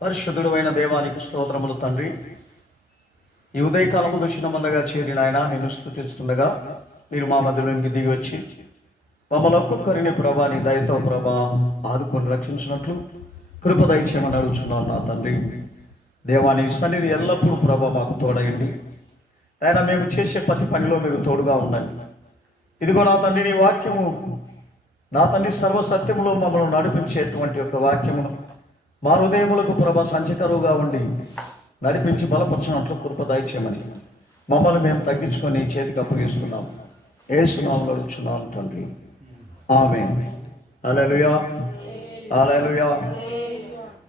పరిశుద్ధుడు అయిన దేవానికి స్తోత్రములు తండ్రి. ఈ ఉదయకాలము దక్షిణ మందగా చేరిన ఆయన నిన్ను స్తుతిస్తుండగా మీరు మా మధ్యలోనికి దిగి వచ్చి మమ్మల్ని ఒక్కొక్కరిని ప్రభా నీ దయతో ప్రభా ఆదుకొని రక్షించినట్లు కృప దయచేయమని అడుగుచున్నాను నా తండ్రి. దేవాని సన్నిధి ఎల్లప్పుడూ ప్రభా మాకు తోడయండి. ఆయన మేము చేసే ప్రతి పనిలో మీకు తోడుగా ఉండండి. ఇదిగో నా తండ్రి, నీ వాక్యము నా తండ్రి సర్వసత్యములో మమ్మల్ని నడిపించేటువంటి యొక్క వాక్యమును మా హృదయములకు ప్రభ సంచితరువుగా ఉండి నడిపించి బలపరచినట్లు కృప దయచేయమని మమ్మల్ని మేము తగ్గించుకొని చేతికి అప్పగిస్తున్నాం. యేసు నామములో అడుగుచున్నాం తండ్రి, ఆమేన్. హల్లెలూయా, హల్లెలూయా.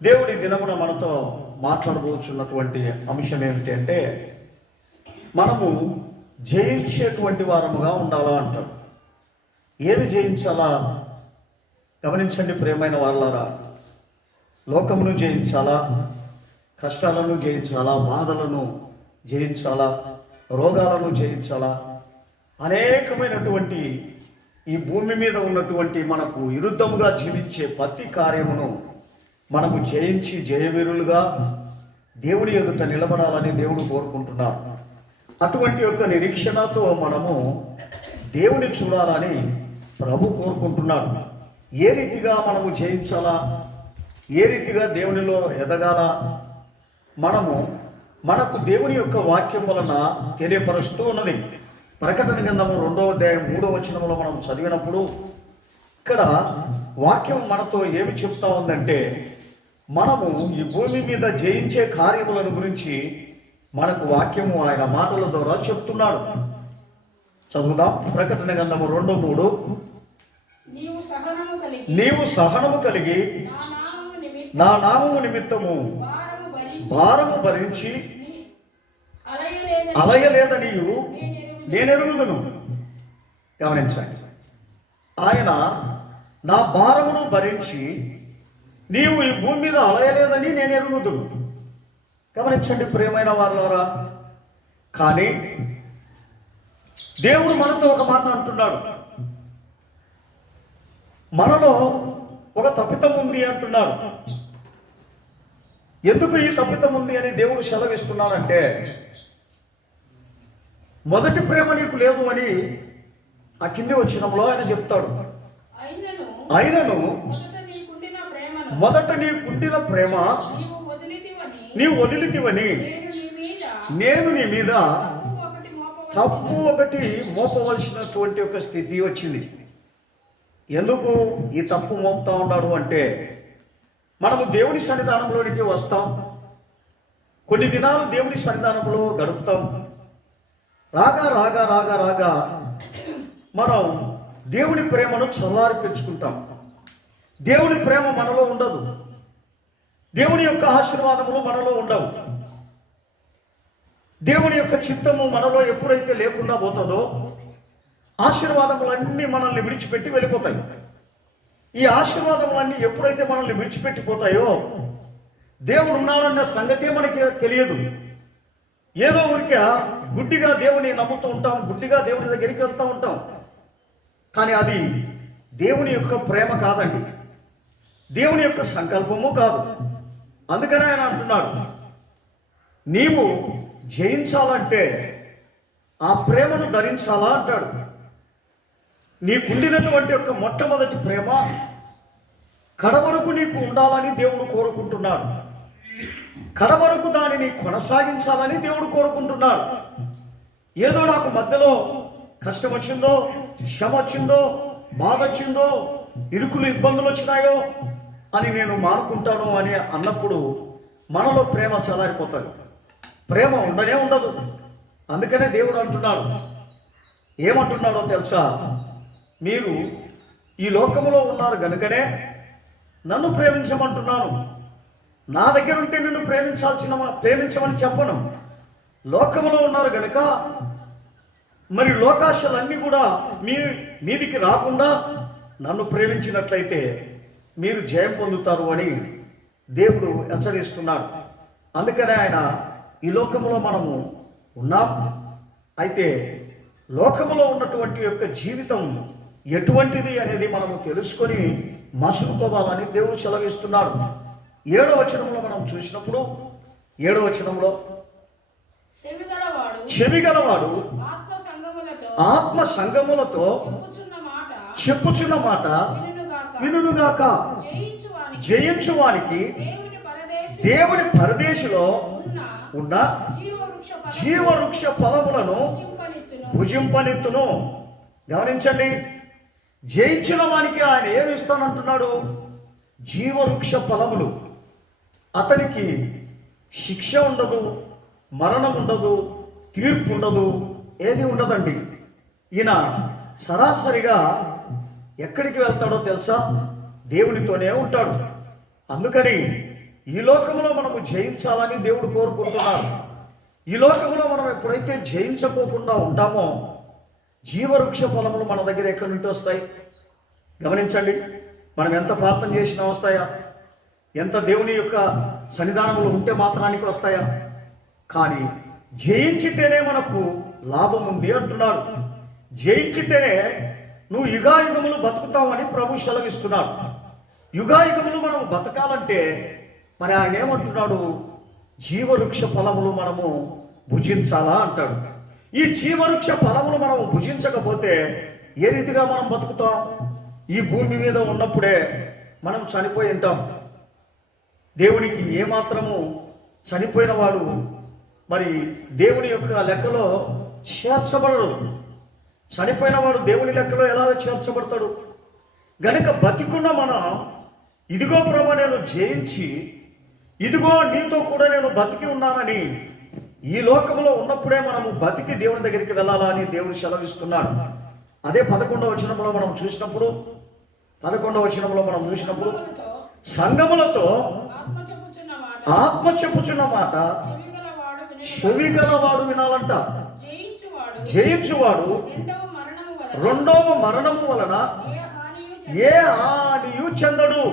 దేవుడి దినమున మనతో మాట్లాడబోచున్నటువంటి అంశం ఏమిటి అంటే, మనము జయించేటువంటి వారముగా ఉండాలా అంటాడు. ఏమి జయించాలా గమనించండి ప్రియమైన వాళ్ళారా. లోకమును జయించాలా, కష్టాలను జయించాలా, బాధలను జయించాలా, రోగాలను జయించాలా, అనేకమైనటువంటి ఈ భూమి మీద ఉన్నటువంటి మనకు విరుద్ధముగా జీవించే ప్రతి కార్యమును మనము జయించి జయవీరులుగా దేవుని ఎదుట నిలబడాలని దేవుడు కోరుకుంటున్నాడు. అటువంటి యొక్క నిరీక్షణతో మనము దేవుని చూడాలని ప్రభు కోరుకుంటున్నాడు. ఏ రీతిగా మనము జయించాలా, ఏ రీతిగా దేవునిలో ఎదగాల మనకు దేవుని యొక్క వాక్యం వలన తెలియపరుస్తూ ఉన్నది. ప్రకటన గ్రంథము 2వ అధ్యాయం 3వ వచనంలో మనం చదివినప్పుడు ఇక్కడ వాక్యం మనతో ఏమి చెప్తా ఉందంటే, మనము ఈ భూమి మీద జయించే కార్యములను గురించి మనకు వాక్యము ఆయన మాటల ద్వారా చెప్తున్నాడు. చదువుదాం. ప్రకటన గ్రంథము 2:3. నీవు సహనము కలిగి నా నామము నిమిత్తము భారము భరించి అలయలేదని నేనెరుగుదును. గమనించండి, ఆయన నా భారమును భరించి నీవు ఈ భూమి మీద అలయలేదని నేను ఎరుగుదును. గమనించండి ప్రియమైన వారులారా. కానీ దేవుడు మనతో ఒక మాట అంటున్నాడు. మనలో ఒక తప్పితం ఉంది అంటున్నాడు. ఎందుకు ఈ తప్పితం ఉంది అని దేవుడు సెలవిస్తున్నాడంటే, మొదటి ప్రేమ నీకు లేదు అని ఆ కింది వచనంలో ఆయన చెప్తాడు. అయినను మొదట నీకుండిన ప్రేమ నీవు వదిలితివని నేను నీ మీద తప్పు ఒకటి మోపవలసినటువంటి ఒక స్థితి వచ్చింది. ఎందుకు ఈ తప్పు మోపుతా ఉన్నాడు అంటే, మనము దేవుని సన్నిధానంలోనికి వస్తాం, కొన్ని దినాలు దేవుని సన్నిధానంలో గడుపుతాం. రాగా రాగా రాగా రాగా మనం దేవుని ప్రేమను చల్లారిపించుకుంటాం. దేవుని ప్రేమ మనలో ఉండదు. దేవుని యొక్క ఆశీర్వాదములు మనలో ఉండవు. దేవుని యొక్క చిత్తము మనలో ఎప్పుడైతే లేకుండా పోతుందో ఆశీర్వాదములన్నీ మనల్ని విడిచిపెట్టి వెళ్ళిపోతాయి. ఈ ఆశీర్వాదములన్నీ ఎప్పుడైతే మనల్ని విడిచిపెట్టిపోతాయో దేవుడు ఉన్నాడన్న సంగతే మనకి తెలియదు. ఏదో ఊరికే గుడ్డిగా దేవుని నమ్ముతూ ఉంటాం, గుడ్డిగా దేవుని దగ్గరికి వెళ్తూ ఉంటాం. కానీ అది దేవుని యొక్క ప్రేమ కాదండి, దేవుని యొక్క సంకల్పము కాదు. అందుకనే ఆయన అంటున్నాడు, నీవు జయించాలంటే ఆ ప్రేమను ధరించాలా అంటాడు. నీకుండినటువంటి యొక్క మొట్టమొదటి ప్రేమ కడవరకు నీకు ఉండాలని దేవుడు కోరుకుంటున్నాడు. కడవరకు దానిని కొనసాగించాలని దేవుడు కోరుకుంటున్నాడు. ఏదో నాకు మధ్యలో కష్టం వచ్చిందో, శ్రమ వచ్చిందో, బాధ వచ్చిందో, ఇరుకులు ఇబ్బందులు వచ్చినాయో అని నేను మానుకుంటాను అని అన్నప్పుడు మనలో ప్రేమ చల్లారిపోతుంది, ప్రేమ ఉండనే ఉండదు. అందుకనే దేవుడు అంటున్నాడు, ఏమంటున్నాడో తెలుసా, మీరు ఈ లోకములో ఉన్నారు గనుకనే నన్ను ప్రేమించమంటున్నాను. నా దగ్గర ఉంటే నిన్ను ప్రేమించమని చెప్పను. లోకములో ఉన్నారు గనుక మరి లోకాశలన్నీ కూడా మీదికి రాకుండా నన్ను ప్రేమించినట్లయితే మీరు జయం పొందుతారు అని దేవుడు హెచ్చరిస్తున్నాడు. అందుకనే ఆయన ఈ లోకములో మనము ఉన్నాం. అయితే లోకములో ఉన్నటువంటి యొక్క జీవితం ఎటువంటిది అనేది మనము తెలుసుకొని మసులుకోవాలని దేవుడు సెలవిస్తున్నాడు. 7వ వచనంలో మనం చూసినప్పుడు 7వ వచనంలో చెవిగలవాడు ఆత్మ సంగములతో చెప్పుచున్న మాట వినుగాక. జయించువానికి దేవుని పరదేశిలో ఉన్న జీవవృక్ష ఫలములను భుజింపనెత్తును. గమనించండి, జయించిన వానికి ఆయన ఏమి ఇస్తానంటున్నాడు? జీవవృక్ష ఫలములు. అతనికి శిక్ష ఉండదు, మరణం ఉండదు, తీర్పు ఉండదు, ఏది ఉండదండి. ఈయన సరాసరిగా ఎక్కడికి వెళ్తాడో తెలుసా? దేవునితోనే ఉంటాడు. అందుకని ఈ లోకంలో మనము జయించాలని దేవుడు కోరుకుంటున్నాడు. ఈ లోకంలో మనం ఎప్పుడైతే జయించకోకుండా ఉంటామో జీవవృక్ష ఫలములు మన దగ్గర ఎక్కడి నుండి వస్తాయి? గమనించండి, మనం ఎంత ప్రార్థన చేసినా వస్తాయా? ఎంత దేవుని యొక్క సన్నిధానములు ఉంటే మాత్రానికి వస్తాయా? కానీ జయించితేనే మనకు లాభం ఉంది అంటున్నాడు. జయించితేనే నువ్వు యుగాయుగములు బతుకుతావని ప్రభు సెలవిస్తున్నాడు. యుగాయుగములు మనం బతకాలంటే మరి ఆయన ఏమంటున్నాడు? జీవవృక్ష ఫలములు మనము భుజించాలా అంటాడు. ఈ జీవవృక్ష ఫలములు మనం భుజించకపోతే ఏ రీతిగా మనం బతుకుతాం? ఈ భూమి మీద ఉన్నప్పుడే మనం చనిపోయి ఉంటాం. దేవునికి ఏమాత్రము చనిపోయిన వాడు మరి దేవుని యొక్క లెక్కలో చేర్చబడడు. చనిపోయిన వాడు దేవుని లెక్కలో ఎలాగ చేర్చబడతాడు? గనుక బతికున్న మనం ఇదిగో ప్రభు నేను జయించి ఇదిగో నీతో కూడా నేను బతికి ఉన్నానని ఈ లోకంలో ఉన్నప్పుడే మనము బతికి దేవుని దగ్గరికి వెళ్ళాలా అని దేవుడు సెలవిస్తున్నాడు. అదే 11వ వచనంలో మనం చూసినప్పుడు సంగములతో ఆత్మ చెప్పుచున్న మాట చెవిగలవాడు వినాలంట. జయించువాడు రెండవ మరణము వలన ఏ హానియు చెందడు.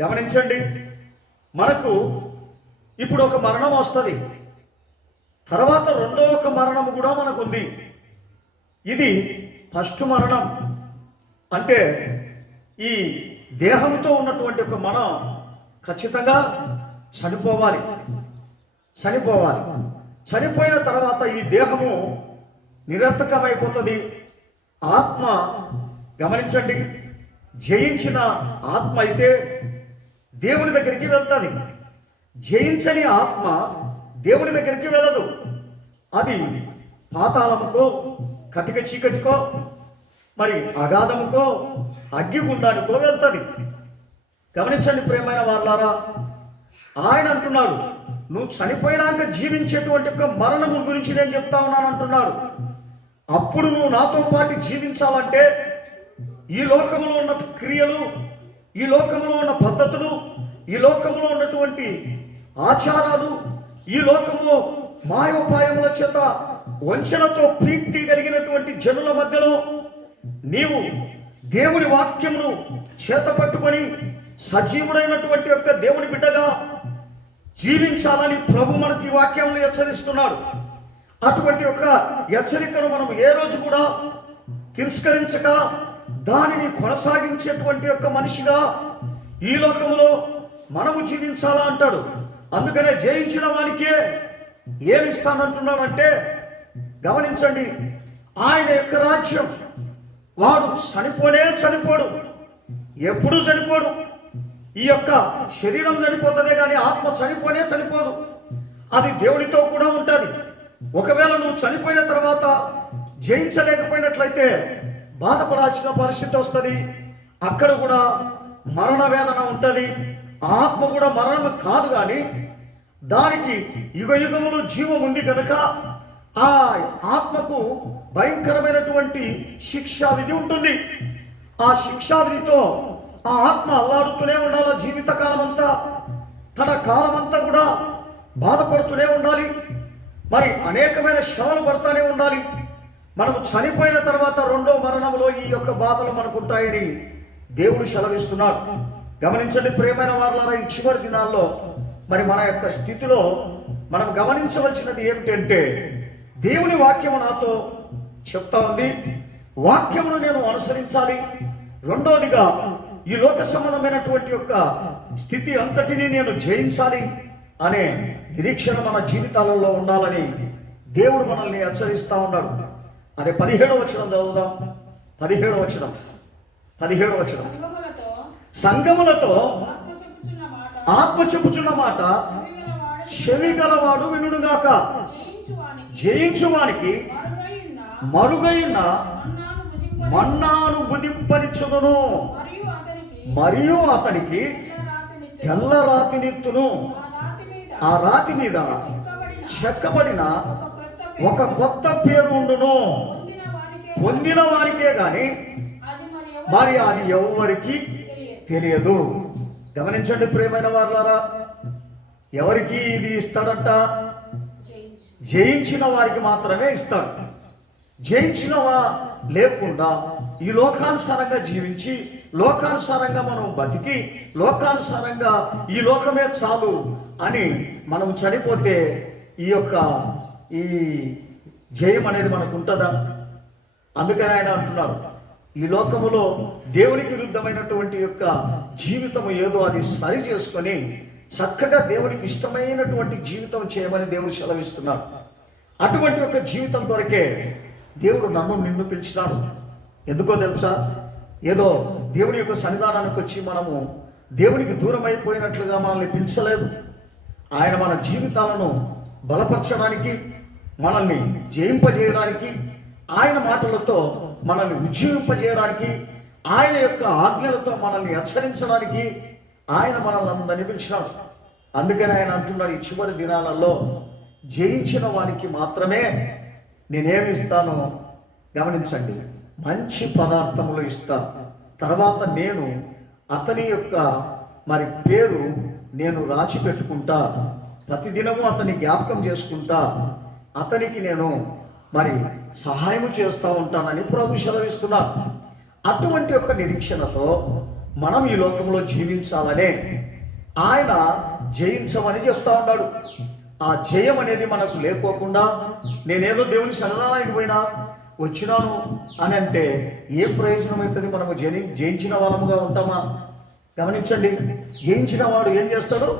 గమనించండి, మనకు ఇప్పుడు ఒక మరణం వస్తుంది, తర్వాత రెండో ఒక మరణము కూడా మనకు ఉంది. ఇది ఫస్ట్ మరణం అంటే ఈ దేహంతో ఉన్నటువంటి ఒక మనం ఖచ్చితంగా చనిపోవాలి. చనిపోయిన తర్వాత ఈ దేహము నిరర్థకమైపోతుంది. ఆత్మ గమనించండి, జయించిన ఆత్మ అయితే దేవుని దగ్గరికి వెళ్తుంది. జయించని ఆత్మ దేవుని దగ్గరికి వెళ్ళదు. అది పాతాళముకో, కటిక చీకటికో, మరి అగాధముకో, అగ్గిగుండానికో వెళ్తుంది. గమనించండి ప్రియమైన వారలారా, ఆయన అంటున్నాడు, నువ్వు చనిపోయినాక జీవించేటువంటి ఒక మరణము గురించి నేను చెప్తా ఉన్నాను అంటున్నాడు. అప్పుడు నువ్వు నాతో పాటు జీవించాలంటే ఈ లోకంలో ఉన్న క్రియలు, ఈ లోకంలో ఉన్న పద్ధతులు, ఈ లోకంలో ఉన్నటువంటి ఆచారాలు, ఈ లోకము మాయోపాయముల చేత వంచనతో ప్రీతి కలిగినటువంటి జనుల మధ్యలో నీవు దేవుని వాక్యమును చేత పట్టుకొని సజీవుడైనటువంటి యొక్క దేవుని బిడ్డగా జీవించాలని ప్రభు మనకి ఈ వాక్యములు హెచ్చరిస్తున్నాడు. అటువంటి ఒక హెచ్చరికను మనం ఏ రోజు కూడా తిరస్కరించక దానిని కొనసాగించేటువంటి యొక్క మనిషిగా ఈ లోకములో మనము జీవించాలా అంటాడు. అందుకనే జయించిన వానికే ఏమిస్తానంటున్నాడంటే గమనించండి, ఆయన యొక్క రాజ్యం వాడు చనిపోడు, ఎప్పుడూ చనిపోడు. ఈ యొక్క శరీరం చనిపోతుందే కానీ ఆత్మ చనిపోదు. అది దేవుడితో కూడా ఉంటుంది. ఒకవేళ నువ్వు చనిపోయిన తర్వాత జయించలేకపోయినట్లయితే బాధపడాల్సిన పరిస్థితి వస్తుంది. అక్కడ కూడా మరణ వేదన ఉంటుంది. ఆత్మ కూడా మరణం కాదు, కానీ దానికి యుగయుగములు జీవం ఉంది కనుక ఆ ఆత్మకు భయంకరమైనటువంటి శిక్షా విధి ఉంటుంది. ఆ శిక్షా విధితో ఆ ఆత్మ అల్లాడుతూనే ఉండాలి. జీవితకాలం అంతా తన కాలం అంతా కూడా బాధపడుతూనే ఉండాలి. మరి అనేకమైన శ్రమలు పడుతూనే ఉండాలి. మనము చనిపోయిన తర్వాత రెండో మరణంలో ఈ యొక్క బాధలు మనకు ఉంటాయని దేవుడు సెలవిస్తున్నాడు. గమనించండి ప్రియమైన వారలారా, ఈ చివరి దినాల్లో మరి మన యొక్క స్థితిలో మనం గమనించవలసినది ఏమిటంటే దేవుని వాక్యము నాతో చెప్తా ఉంది, వాక్యమును నేను అనుసరించాలి. రెండోదిగా ఈ లోక సంబంధమైనటువంటి యొక్క స్థితి అంతటినీ నేను జయించాలి అనే నిరీక్షణ మన జీవితాలలో ఉండాలని దేవుడు మనల్ని హెచ్చరిస్తూ ఉన్నాడు. అదే 17వ వచనం చదువుదాం. 17వ వచనం సంగములతో ఆత్మ చెప్పుచున్న మాట చెవిగలవాడు వినుగాక. జయించువానికి మరుగైన మన్నాను భుజింపనిచ్చును, మరియు అతనికి తెల్ల రాతినిత్తును. ఆ రాతి మీద చెక్కబడిన ఒక కొత్త పేరు ఉండును. పొందిన వారికే గాని మరి అది ఎవరికి తెలియదు. గమనించండి ప్రియమైన వారులారా, ఎవరికి ఇది ఇస్తాడంట? జయించిన వారికి మాత్రమే ఇస్తాడు. జయించినవా లేకుండా ఈ లోకానుసారంగా జీవించి లోకానుసారంగా మనం బతికి లోకానుసారంగా ఈ లోకమే చాలు అని మనం చనిపోతే ఈ జయం అనేది మనకు ఉంటుందా? అందుకని ఆయన అంటున్నారు, ఈ లోకములో దేవునికి విరుద్ధమైనటువంటి యొక్క జీవితం ఏదో అది సరి చేసుకొని చక్కగా దేవునికి ఇష్టమైనటువంటి జీవితం చేయమని దేవుడు సెలవిస్తున్నారు. అటువంటి యొక్క జీవితం కొరకే దేవుడు నిన్ను పిలిచినాడు. ఎందుకో తెలుసా? ఏదో దేవుని యొక్క సన్నిధానానికి వచ్చి మనము దేవునికి దూరం అయిపోయినట్లుగా మనల్ని పిలిచలేదు. ఆయన మన జీవితాలను బలపరచడానికి, మనల్ని జయింపజేయడానికి, ఆయన మాటలతో మనల్ని ఉజ్జీవింపజేయడానికి, ఆయన యొక్క ఆజ్ఞలతో మనల్ని హెచ్చరించడానికి ఆయన మనల్ని అందరినీ పిలిచినాడు. అందుకని ఆయన అంటున్నాడు, ఈ చివరి దినాలలో జయించిన వానికి మాత్రమే నేనేమి ఇస్తానో గమనించండి, మంచి పదార్థములు ఇస్తా. తర్వాత నేను అతని యొక్క మరి పేరు నేను రాసి పెట్టుకుంటా, ప్రతిదినము అతని జ్ఞాపకం చేసుకుంటా, అతనికి నేను మరి సహాయం చేస్తూ ఉంటానని ప్రభు సెలవిస్తున్నారు. అటువంటి యొక్క నిరీక్షణతో మనం ఈ లోకంలో జీవించాలనే ఆయన జయించమని చెప్తా ఉన్నాడు. ఆ జయం అనేది మనకు లేకోకుండా నేనేదో దేవుని సన్నిధానానికి పోయినా వచ్చినాను అని అంటే ఏం ప్రయోజనం అవుతుంది? మనము జయించిన వాళ్ళముగా ఉంటామా? గమనించండి, జయించిన వాడు ఏం చేస్తాడు?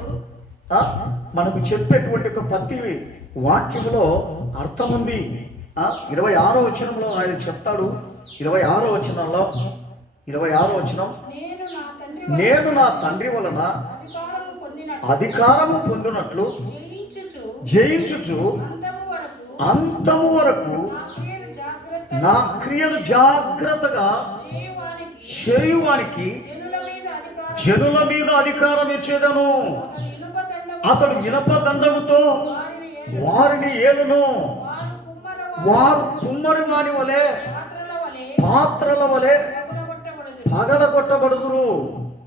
మనకు చెప్పేటువంటి ఒక ప్రతి వాక్యములో అర్థం ఉంది. 26వ వచనంలో ఆయన చెప్తాడు. 26వ వచనం, నేను నా తండ్రి వలన అధికారము పొందినట్లు జయించుచు అంతము వరకు నా క్రియలు జాగ్రత్తగా చేయువానికి జనుల మీద అధికారం ఇచ్చేదను. అతడు ఇనప దండముతో వారిని ఏలును. వారు కుమ్మరి వాని వలె పాత్రల వలె పగలగొట్టబడుదురు.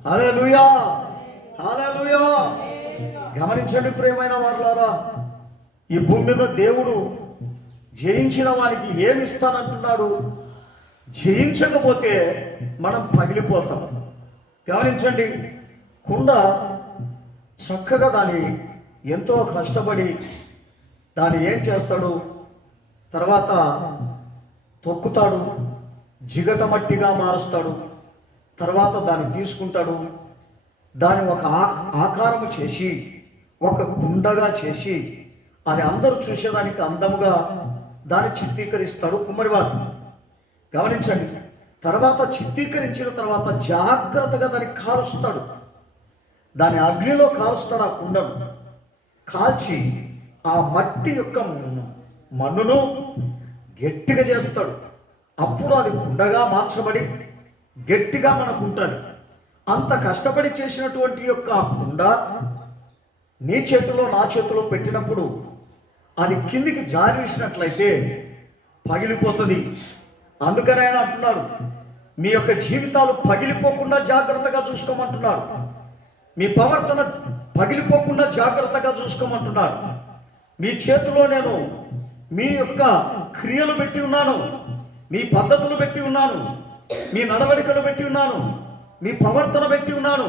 హల్లెలూయా, హల్లెలూయా. గమనించండి ప్రియమైన వారులారా, ఈ భూమి మీద దేవుడు జయించిన వారికి ఏమి ఇస్తానంటున్నాడు? జయించకపోతే మనం పగిలిపోతాం. గమనించండి, కుండ చక్కగా దాన్ని ఎంతో కష్టపడి దాన్ని ఏం చేస్తాడు? తర్వాత తొక్కుతాడు, జిగట మట్టిగా మారుస్తాడు. తర్వాత దాన్ని తీసుకుంటాడు, దాన్ని ఒక ఆకారము చేసి ఒక కుండగా చేసి అది అందరూ చూసేదానికి అందముగా దాన్ని చిత్రీకరిస్తాడు కుమ్మరివాడు. గమనించండి, తర్వాత చిత్రీకరించిన తర్వాత జాగ్రత్తగా దాన్ని కాలుస్తాడు. దాని అగ్నిలో కాలుస్తాడు. ఆ కుండను కాల్చి ఆ మట్టి యొక్క మన్నును గట్టిగా చేస్తాడు. అప్పుడు అది కుండగా మార్చబడి గట్టిగా మనకు ఉంటుంది. అంత కష్టపడి చేసినటువంటి యొక్క కుండ నీ చేతిలో నా చేతిలో పెట్టినప్పుడు అది కిందికి జారి వేసినట్లయితే పగిలిపోతుంది. అందుకని ఆయన అంటున్నాడు, మీ యొక్క జీవితాలు పగిలిపోకుండా జాగ్రత్తగా చూసుకోమంటున్నాడు. మీ ప్రవర్తన పగిలిపోకుండా జాగ్రత్తగా చూసుకోమంటున్నాడు. మీ చేతిలో నేను మీ యొక్క క్రియలు పెట్టి ఉన్నాను, మీ పద్ధతులు పెట్టి ఉన్నాను, మీ నడవడికలు పెట్టి ఉన్నాను, మీ ప్రవర్తన పెట్టి ఉన్నాను.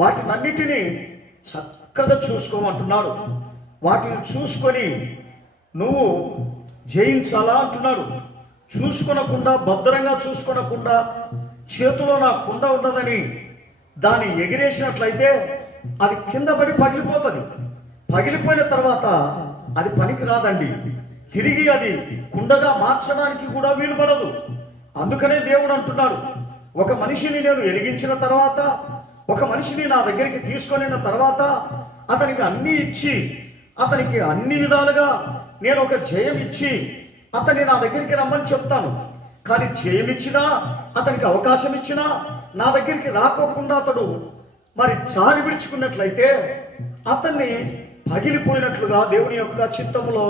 వాటినన్నిటినీ చక్కగా చూసుకోమంటున్నాడు. వాటిని చూసుకొని నువ్వు జయించాలా అంటున్నాడు. చూసుకొనకుండా, భద్రంగా చూసుకొనకుండా చేతిలో నా కుండ ఉన్నదని దాన్ని ఎగిరేసినట్లయితే అది కింద పడి పగిలిపోతుంది. పగిలిపోయిన తర్వాత అది పనికి రాదండి. తిరిగి అది కుండగా మార్చడానికి కూడా వీలు పడదు. అందుకనే దేవుడు అంటున్నాడు, ఒక మనిషిని నేను వెలిగించిన తర్వాత, ఒక మనిషిని నా దగ్గరికి తీసుకొనిన తర్వాత అతనికి అన్నీ ఇచ్చి, అతనికి అన్ని విధాలుగా నేను ఒక జయం ఇచ్చి అతన్ని నా దగ్గరికి రమ్మని చెప్తాను. కానీ జయం ఇచ్చినా, అతనికి అవకాశం ఇచ్చినా నా దగ్గరికి రాకోకుండా అతడు మరి జారి విడుచుకున్నట్లయితే అతన్ని పగిలిపోయినట్లుగా దేవుని యొక్క చిత్తంలో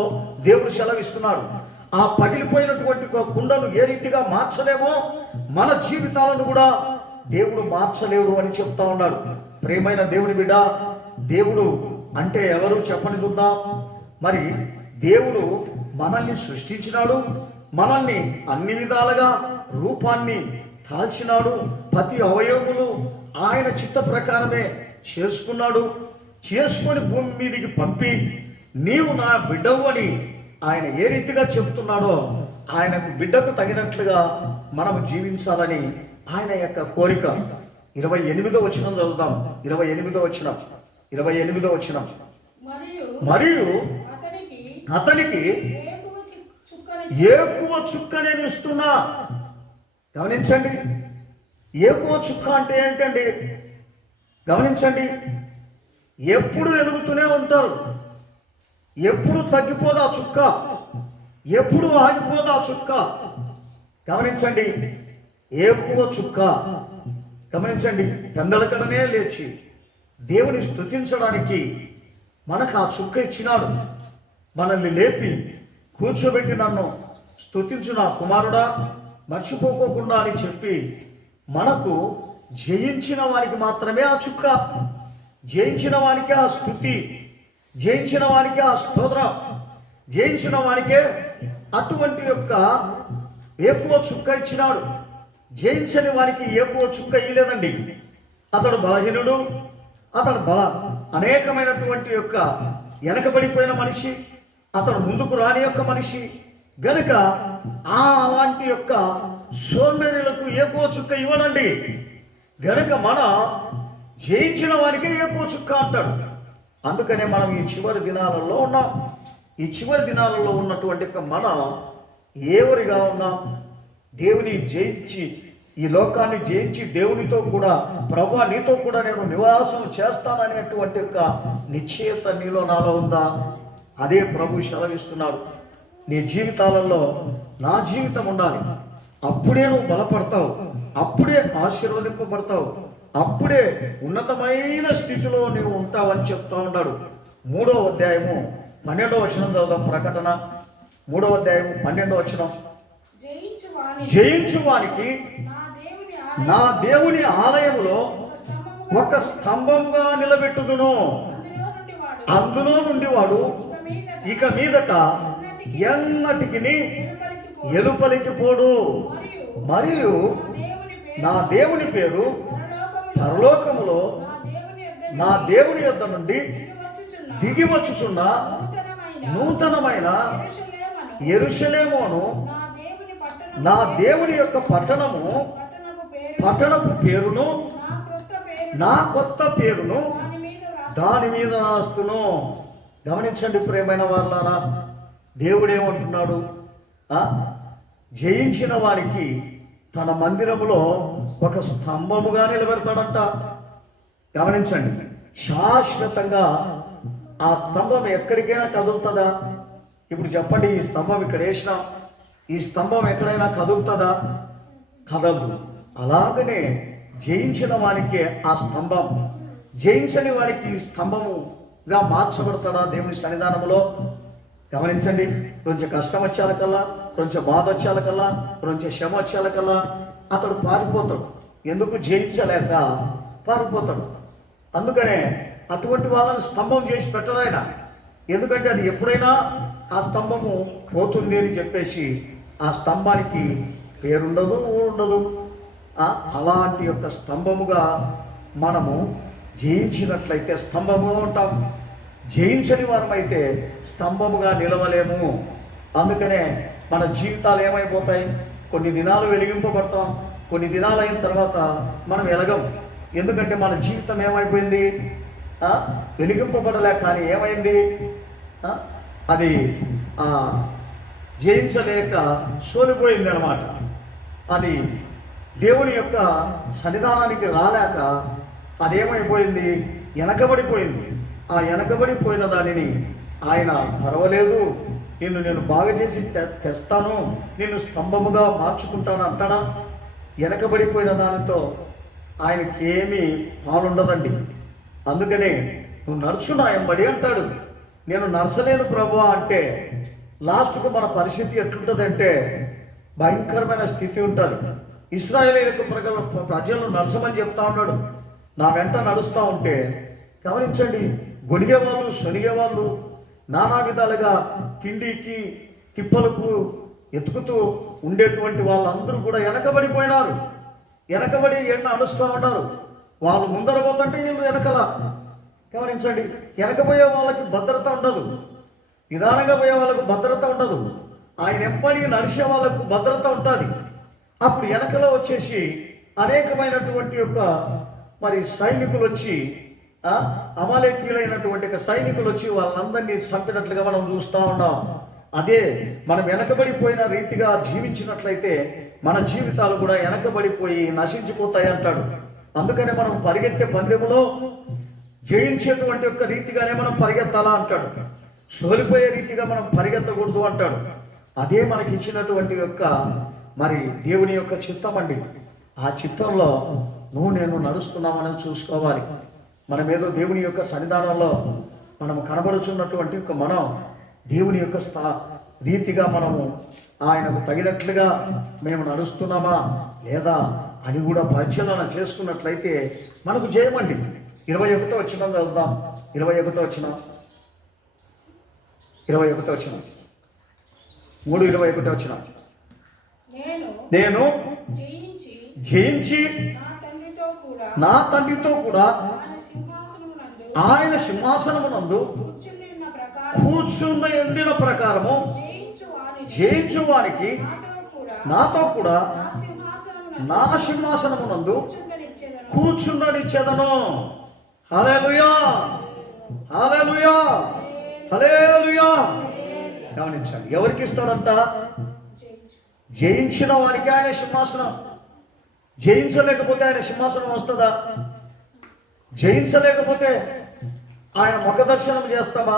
దేవుడు సెలవిస్తున్నాడు. ఆ పగిలిపోయినటువంటి కుండను ఏ రీతిగా మార్చలేమో మన జీవితాలను కూడా దేవుడు మార్చలేడు అని చెప్తా ఉన్నాడు. ప్రియమైన దేవుని బిడ్డ, దేవుడు అంటే ఎవరు చెప్పని చూద్దాం. మరి దేవుడు మనల్ని సృష్టించినాడు, మనల్ని అన్ని విధాలుగా రూపాన్ని దాల్చినాడు, ప్రతి అవయవములు ఆయన చిత్త ప్రకారమే చేసుకున్నాడు. చేసుకొని భూమి మీదకి పంపి నీవు నా బిడ్డవు అని ఆయన ఏ రీతిగా చెబుతున్నాడో ఆయనకు బిడ్డకు తగినట్లుగా మనము జీవించాలని ఆయన యొక్క కోరిక. 28వ వచనం చదువుదాం. 28వ వచనం. మరియు అతనికి ఏకువ చుక్క నేను ఇస్తున్నా. గమనించండి, ఏకువ చుక్క అంటే ఏంటండి? గమనించండి, ఎప్పుడు వెలుగుతూనే ఉంటారు, ఎప్పుడు తగ్గిపోదు ఆ చుక్క, ఎప్పుడు ఆగిపోదు ఆ చుక్క. గమనించండి, ఏకువ చుక్క. గమనించండి, పెందలకడనే లేచి దేవుని స్తుతించడానికి మనకు ఆ చుక్క ఇచ్చినాడు. మనల్ని లేపి కూర్చోబెట్టి నన్ను స్తుతించు నా కుమారుడా, మర్చిపోకోకుండా అని చెప్పి మనకు జయించిన వానికి మాత్రమే ఆ చుక్క, జయించిన వానికి ఆ స్తుతి, జయించిన వానికి ఆ స్తోత్రం, జయించిన వానికే అటువంటి యొక్క ఏకువ చుక్క ఇచ్చినాడు. జయించని వానికి ఏకువ చుక్క ఇయ్యలేదండి. అతడు బలహీనుడు, అతడు అనేకమైనటువంటి యొక్క వెనకబడిపోయిన మనిషి, అతడు ముందుకు రాని యొక్క మనిషి గనుక అలాంటి యొక్క సోమేరులకు ఏకువ చుక్క ఇవ్వనండి. గనుక మన జయించిన వానికే ఏకువ చుక్క అంటాడు. అందుకనే మనం ఈ చివరి దినాలలో ఉన్నాం. ఈ చివరి దినాలలో ఉన్నటువంటి మనం ఎవరిగా ఉన్నాం? దేవుని జయించి, ఈ లోకాన్ని జయించి దేవునితో కూడా, ప్రభువా నీతో కూడా నేను నివాసం చేస్తాననేటువంటి యొక్క నిశ్చయత నీలో నాలో ఉందా? అదే ప్రభు సెలవిస్తున్నాడు. నీ జీవితాలలో నా జీవితం ఉండాలి, అప్పుడే నువ్వు బలపడతావు, అప్పుడే ఆశీర్వదింపబడతావు, అప్పుడే ఉన్నతమైన స్థితిలో నీవు ఉంటావని చెప్తా ఉన్నాడు. 3వ అధ్యాయము 12వ వచనం చదువుదాం. ప్రకటన 3వ అధ్యాయము 12వ వచనం. జయించు వానికి నా దేవుని ఆలయములో ఒక స్తంభంగా నిలబెట్టుదును, అందులో నుండి వాడు ఇక మీదట ఎన్నటికి ఎలుపలికి పోడు. మరియు నా దేవుని పేరు పరలోకములో నా దేవుని యొద్ద నుండి దిగివచ్చుచున్న నూతనమైన యెరూషలేమును, నా దేవుని యొక్క పట్టణపు పేరును, నా కొత్త పేరును దాని మీద రాస్తును. గమనించండి ప్రియమైన వాళ్ళారా, దేవుడు ఏమంటున్నాడు? జయించిన వారికి తన మందిరములో ఒక స్తంభముగా నిలబెడతాడంట. గమనించండి, శాశ్వతంగా ఆ స్తంభం ఎక్కడికైనా కదులుతుందా? ఇప్పుడు చెప్పండి, ఈ స్తంభం ఇక్కడ వేసినా ఈ స్తంభం ఎక్కడైనా కదులుతుందా? కదలదు. అలాగనే జయించిన వానికి ఆ స్తంభం, జయించని వారికి స్తంభముగా మార్చబడతాడా దేవుని సన్నిధానంలో? గమనించండి, కొంచెం కష్టం వచ్చేకల్లా, కొంచెం బాధ వచ్చేకల్లా, కొంచెం శ్రమ వచ్చేకల్లా అతడు పారిపోతాడు. ఎందుకు? జయించలేక పారిపోతాడు. అందుకనే అటువంటి వాళ్ళని స్తంభం చేసి పెట్టడు ఆయన. ఎందుకంటే అది ఎప్పుడైనా ఆ స్తంభము పోతుంది అని చెప్పేసి ఆ స్తంభానికి పేరుండదు, ఉండదు. అలాంటి యొక్క స్తంభముగా మనము జయించినట్లయితే స్తంభముగా ఉంటాం. జయించని వారమైతే స్తంభముగా నిలవలేము. అందుకనే మన జీవితాలు ఏమైపోతాయి? కొన్ని దినాలు వెలిగింపబడతాం, కొన్ని దినాలు అయిన తర్వాత మనం ఎలగం. ఎందుకంటే మన జీవితం ఏమైపోయింది, వెలిగింపబడలే. కానీ ఏమైంది, అది జయించలేక సోలిపోయింది అన్నమాట. అది దేవుని యొక్క సన్నిధానానికి రాలేక అదేమైపోయింది, వెనకబడిపోయింది. ఆ వెనకబడిపోయిన దానిని ఆయన పర్వాలేదు, నిన్ను నేను బాగా చేసి తెస్తాను, నిన్ను స్తంభముగా మార్చుకుంటాను అంటాడా? వెనకబడిపోయిన దానితో ఆయనకి ఏమీ పాలుండదండి. అందుకనే నువ్వు నడుచు నా ఎంబడి అంటాడు. నేను నడచలేను ప్రభువా అంటే లాస్ట్కు మన పరిస్థితి ఎట్లుంటుందంటే భయంకరమైన స్థితి ఉంటుంది. ఇశ్రాయేలీయులకు ప్రజలను నడచమని చెప్తా ఉన్నాడు. నా వెంట నడుస్తూ ఉంటే గమనించండి, గొడిగేవాళ్ళు, శొనిగేవాళ్ళు, నానా విధాలుగా తిండికి తిప్పలకు ఎతుకుతూ ఉండేటువంటి వాళ్ళందరూ కూడా వెనకబడిపోయినారు. వెనకబడి నడుస్తూ ఉన్నారు. వాళ్ళు ముందర పోతుంటే వీళ్ళు వెనకల. గమనించండి, వెనకపోయే వాళ్ళకి భద్రత ఉండదు, నిదానంగా పోయే వాళ్ళకు భద్రత ఉండదు. ఆయన ఎంపడి నడిచే వాళ్ళకు భద్రత ఉంటుంది. అప్పుడు వెనకలో వచ్చేసి అనేకమైనటువంటి యొక్క మరి సైనికులు వచ్చి, అమాలేకీయులైనటువంటి సైనికులు వచ్చి వాళ్ళందరినీ చంపినట్లుగా మనం చూస్తూ ఉన్నాం. అదే మనం వెనకబడిపోయిన రీతిగా జీవించినట్లయితే మన జీవితాలు కూడా వెనకబడిపోయి నశించిపోతాయి అంటాడు. అందుకనే మనం పరిగెత్తే పందెములో జయించేటువంటి యొక్క రీతిగానే మనం పరిగెత్తాలా అంటాడు. సోలిపోయే రీతిగా మనం పరిగెత్తకూడదు అంటాడు. అదే మనకి ఇచ్చినటువంటి యొక్క మరి దేవుని యొక్క చిత్తం అండి. ఆ చిత్తంలో నువ్వు నేను నడుస్తున్నామని చూసుకోవాలి. మనం ఏదో దేవుని యొక్క సన్నిధానంలో మనం కనబడుచున్నటువంటి యొక్క మనం దేవుని యొక్క రీతిగా మనము ఆయనకు తగినట్లుగా మేము నడుస్తున్నామా లేదా అని కూడా పరిశీలన చేసుకున్నట్లయితే మనకు జయమండి. 21వ వచనం చదువుదాం. 21వ వచనం 3:21 వచనం. నేను జయించి నా తండ్రితో కూడా ఆయన సింహాసనమునందు కూర్చున్న ఎండిన ప్రకారము జయించు వారికి నాతో కూడా నా సింహాసనమునందు కూర్చుండనిచ్చేదను. హల్లెలూయా, హల్లెలూయా, హల్లెలూయా. గమనించండి, ఎవరికి ఇస్తాడంట? జయించిన వారికి ఆయన సింహాసనం. జయించలేకపోతే ఆయన సింహాసనం వస్తుందా? జయించలేకపోతే ఆయన ముఖ దర్శనం చేస్తామా?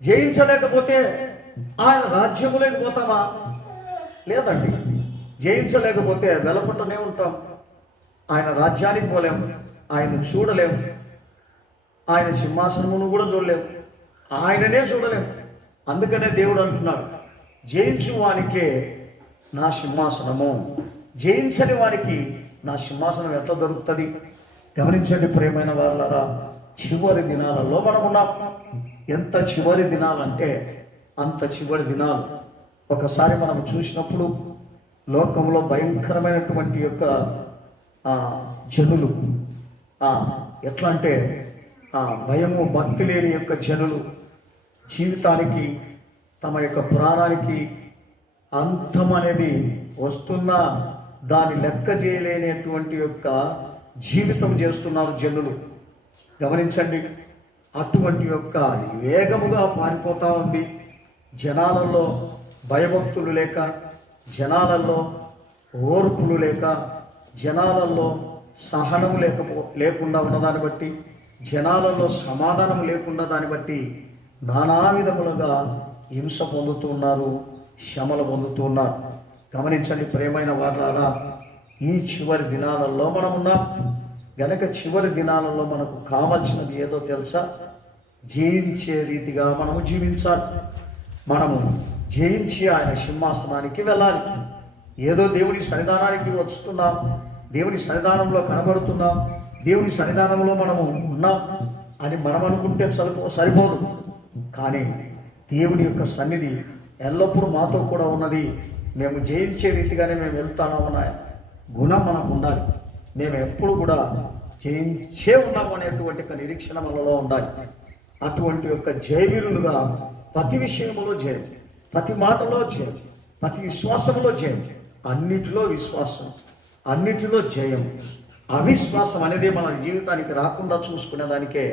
జయించలేకపోతే ఆయన రాజ్యములోకి పోతామా? లేదండి. జయించలేకపోతే వెలపటనే ఉంటాం. ఆయన రాజ్యానికి పోలేము, ఆయన చూడలేము, ఆయన సింహాసనమును కూడా చూడలేము, ఆయననే చూడలేము. అందుకనే దేవుడు అంటున్నాడు, జయించు వానికే నా సింహాసనము, జయించని వారికి నా సింహాసనం ఎట్లా దొరుకుతుంది? గమనించండి ప్రియమైన వాళ్ళారా, చివరి దినాలలో మనం ఉన్నాం. ఎంత చివరి దినాలంటే అంత చివరి దినాలు. ఒకసారి మనం చూసినప్పుడు లోకంలో భయంకరమైనటువంటి యొక్క జనులు, ఎట్లా అంటే భయము భక్తి లేని యొక్క జనులు జీవితానికి తమ యొక్క ప్రాణానికి అంతం అనేది వస్తున్నా దాన్ని లెక్క చేయలేనటువంటి యొక్క జీవితం చేస్తున్నారు జనులు. గమనించండి, అటువంటి యొక్క వేగముగా పారిపోతూ ఉంది. జనాలలో భయభక్తులు లేక, జనాలలో ఓర్పులు లేక, జనాలలో సహనము లేకుండా ఉన్నదాన్ని బట్టి, జనాలలో సమాధానం లేకుండా దాన్ని బట్టి నానా విధములుగా హింస పొందుతూ ఉన్నారు, శ్రమలు పొందుతూ ఉన్నారు. గమనించండి ప్రియమైన వాళ్ళారా, ఈ చివరి దినాలలో మనం ఉన్నాం గనక చివరి దినాలలో మనకు కావాల్సినది ఏదో తెలుసా? జయించే రీతిగా మనము జీవించాలి. మనము జయించి ఆయన సింహాసనానికి వెళ్ళాలి. ఏదో దేవుని సన్నిధానానికి వస్తున్నాం, దేవుని సన్నిధానంలో కనబడుతున్నాం, దేవుని సన్నిధానంలో మనము ఉన్నాం అని మనం అనుకుంటే సరిపోదు. కానీ దేవుని యొక్క సన్నిధి ఎల్లప్పుడూ మాతో కూడా ఉన్నది. మేము జయించే రీతిగానే మేము వెళ్తామన్న గుణం మనకు ఉండాలి. మేము ఎప్పుడు కూడా జయించే ఉన్నాము అనేటువంటి ఒక నిరీక్షణ మనలో ఉండాలి. అటువంటి యొక్క జయవీరులుగా ప్రతి విషయంలో జయం, ప్రతి మాటలో జయం, ప్రతి విశ్వాసంలో జయం, అన్నిటిలో విశ్వాసం, అన్నిటిలో జయం, అవిశ్వాసం అనేది మన జీవితానికి రాకుండా చూసుకునే దానికే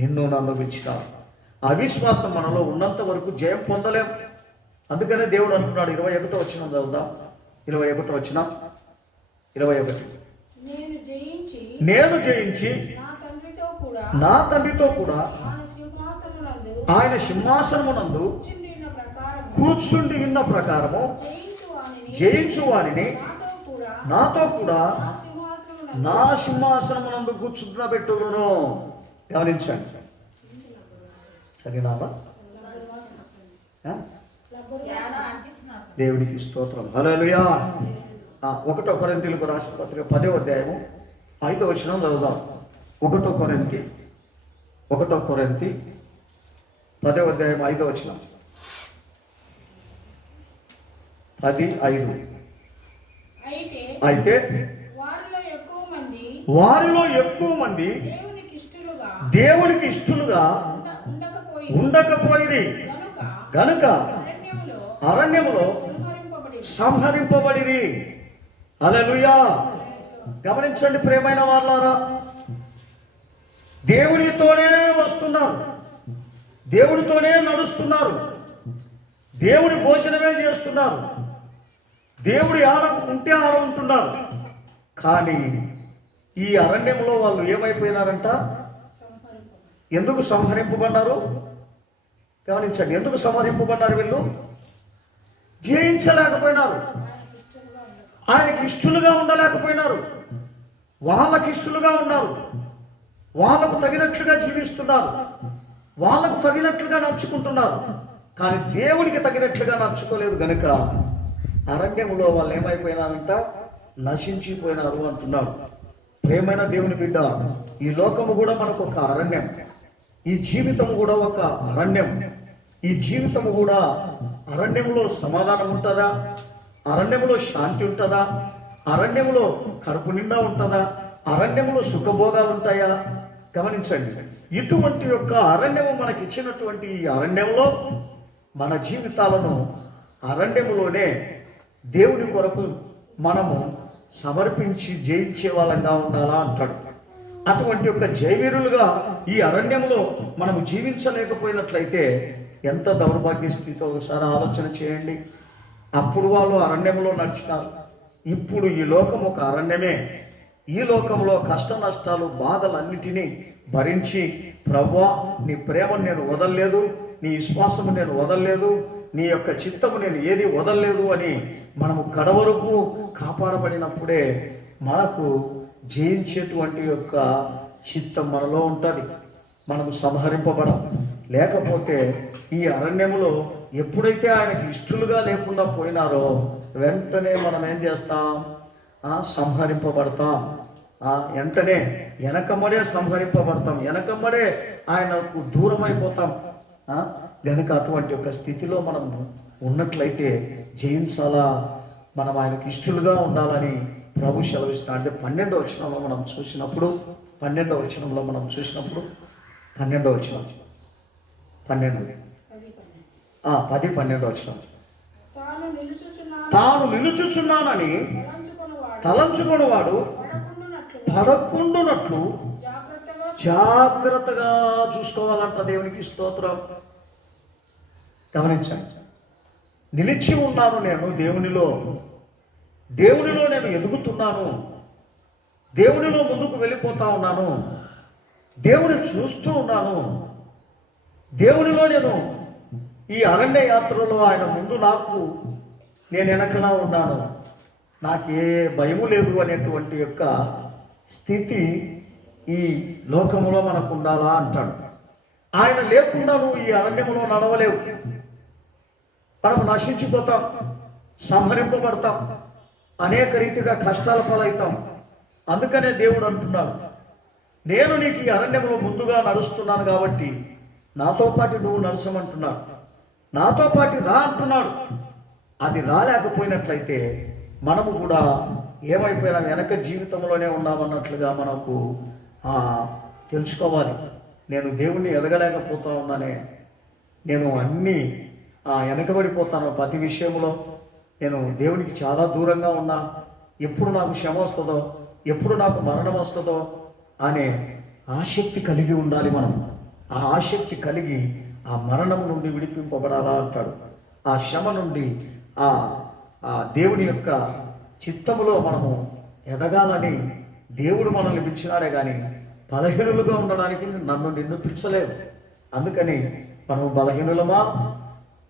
నిన్ను నన్ను పిలిచినాడు. అవిశ్వాసం మనలో ఉన్నంత వరకు జయం పొందలేం. అందుకనే దేవుడు అంటున్నాడు 21 వచనం చదువుదాం. 21 వచనం 21. నేను జయించి నా తండ్రితో కూడా ఆయన సింహాసనమునందు కూర్చుండి ఉన్న ప్రకారము జయించు వారిని నాతో కూడా నా సింహాసనమునందు కూర్చుంటబెట్టుదును. గమనించండి, చదివినావా? దేవునికి స్తోత్రం. హల్లెలూయా. 1 కొరింథీయులకు రాసిన పత్రిక 10వ అధ్యాయము 5వ వచనం చదువుదాం. 1 కొరింథీ 10వ అధ్యాయం 5వ వచనం. 10:5. అయితే వారిలో ఎక్కువ మంది దేవునికి ఇష్టలుగా ఉండకపోయిరి గనుక అరణ్యములో సంహరింపబడిరి. హల్లెలూయా. గమనించండి ప్రియమైన వాళ్ళారా, దేవునితోనే వస్తున్నారు, దేవునితోనే నడుస్తున్నారు, దేవుని భోజనమే చేస్తున్నారు, దేవుడి ఆడ ఉంటే ఆడ ఉంటున్నారు. కానీ ఈ అరణ్యంలో వాళ్ళు ఏమైపోయినారంట? ఎందుకు సంహరింపబడ్డారు? గమనించండి, ఎందుకు సంహరింపబడ్డారు? వీళ్ళు జయించలేకపోయినారు, ఆయనకి ఇష్టలుగా ఉండలేకపోయినారు, వాళ్ళకి ఇష్టలుగా ఉన్నారు, వాళ్ళకు తగినట్లుగా జీవిస్తున్నారు, వాళ్ళకు తగినట్లుగా నడుచుకుంటున్నారు. కానీ దేవునికి తగినట్లుగా నడుచుకోలేదు గనుక అరణ్యములో వాళ్ళు ఏమైపోయినారంట? నశించిపోయినారు అంటున్నాడు. ప్రేమైన దేవుని బిడ్డ, ఈ లోకము కూడా మనకు ఒక అరణ్యం, ఈ జీవితము కూడా ఒక అరణ్యం. ఈ జీవితము కూడా అరణ్యంలో సమాధానం ఉంటుందా? అరణ్యంలో శాంతి ఉంటుందా? అరణ్యంలో కడుపు నిండా ఉంటుందా? అరణ్యంలో సుఖభోగాలు ఉంటాయా? గమనించండి, ఇటువంటి యొక్క అరణ్యము మనకి ఇచ్చినటువంటి ఈ అరణ్యంలో మన జీవితాలను అరణ్యములోనే దేవుని కొరకు మనము సమర్పించి జయించే వాళ్ళంగా ఉండాలా అంటాడు. అటువంటి యొక్క జయవీరులుగా ఈ అరణ్యంలో మనము జీవించలేకపోయినట్లయితే ఎంత దౌర్భాగ్య స్థితితో ఒకసారి ఆలోచన చేయండి. అప్పుడు వాళ్ళు అరణ్యంలో నడిచినారు, ఇప్పుడు ఈ లోకం ఒక అరణ్యమే. ఈ లోకంలో కష్ట నష్టాలు బాధలన్నిటినీ భరించి, ప్రభువా నీ ప్రేమను నేను వదలలేదు, నీ విశ్వాసము నేను వదలలేదు, నీ యొక్క చిత్తము నేను ఏది వదలలేదు అని మనము కడవరకు కాపాడబడినప్పుడే మనకు జయించేటువంటి యొక్క చిత్తం మనలో ఉంటుంది. మనము సంహరింపబడం. లేకపోతే ఈ అరణ్యములో ఎప్పుడైతే ఆయనకి ఇష్టలుగా లేకుండా పోయినారో వెంటనే మనం ఏం చేస్తాం? సంహరింపబడతాం. వెంటనే వెనకమ్మడే సంహరింపబడతాం, వెనకమ్మడే ఆయనకు దూరం అయిపోతాం. గనుక అటువంటి ఒక స్థితిలో మనం ఉన్నట్లయితే జయించాలా, మనం ఆయనకు ఇష్టలుగా ఉండాలని ప్రభు సెలవిస్తున్నాడు. అంటే 12వ వచనంలో మనం చూసినప్పుడు 12వ వచనం 10-12 వచనం, తాను నిలుచుచున్నానని తలంచుకొనివాడు పడకుండునట్లు జాగ్రత్తగా చూసుకోవాలంట. దేవునికి స్తోత్రం. గమనించండి, నిలిచి ఉన్నాను నేను దేవునిలో నేను ఎదుగుతున్నాను, దేవునిలో ముందుకు వెళ్ళిపోతా ఉన్నాను, దేవుని చూస్తూ ఉన్నాను, దేవునిలో నేను ఈ అరణ్య యాత్రలో ఆయన ముందు నాకు, నేను వెనకలా ఉన్నాను, నాకే భయము లేదు అనేటువంటి యొక్క స్థితి ఈ లోకములో మనకు ఉండాలా అంటాడు. ఆయన లేకుండా నువ్వు ఈ అరణ్యములో నడవలేవు. మనం నశించిపోతాం, సంహరింపబడతాం, అనేక రీతిగా కష్టాల పాలవుతాం. అందుకనే దేవుడు అంటున్నాడు, నేను నీకు ఈ అరణ్యంలో ముందుగా నడుస్తున్నాను కాబట్టి నాతో పాటు నువ్వు నడుచమంటున్నాడు, నాతో పాటు రా అంటున్నాడు. అది రాలేకపోయినట్లయితే మనము కూడా ఏమైపోయినా వెనక జీవితంలోనే ఉన్నామన్నట్లుగా మనకు తెలుసుకోవాలి. నేను దేవుణ్ణి ఎదగలేకపోతా ఉన్నానే, నేను అన్నీ వెనకబడిపోతాను, ప్రతి విషయంలో నేను దేవునికి చాలా దూరంగా ఉన్నా, ఎప్పుడు నాకు శ్రమ వస్తుందో, ఎప్పుడు నాకు మరణం వస్తుందో అనే ఆసక్తి కలిగి ఉండాలి మనం. ఆ ఆసక్తి కలిగి ఆ మరణం నుండి విడిపింపబడాలా అంటాడు. ఆ శ్రమ నుండి ఆ ఆ దేవుని యొక్క చిత్తములో మనము ఎదగాలని దేవుడు మనల్ని పిలిచినాడే కానీ బలహీనులుగా ఉండడానికి నిన్ను పిలిచలేదు. అందుకని మనము బలహీనులమా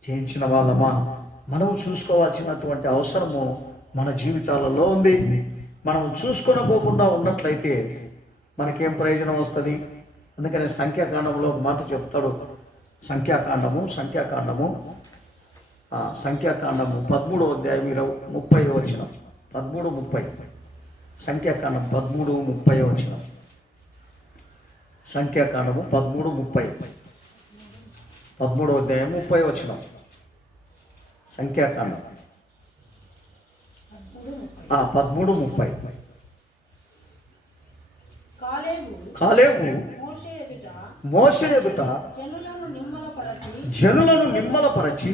జయించిన వాళ్ళమా మనము చూసుకోవాల్సినటువంటి అవసరము మన జీవితాలలో ఉంది. మనం చూసుకొనపోకుండా ఉన్నట్లయితే మనకేం ప్రయోజనం వస్తుంది? అందుకని సంఖ్యాకాండంలో ఒక మాట చెప్తాడు. సంఖ్యాకాండము 13వ అధ్యాయం 30వ వచనం. 13:30 సంఖ్యాకాండం 13:30 వచనం. సంఖ్యాకాండము 13:30 13వ అధ్యాయం 30వ వచనం. సంఖ్యాకాండం 13:30. కాలేబు మోషే ఎదుట జనులను నిమ్మలపరచి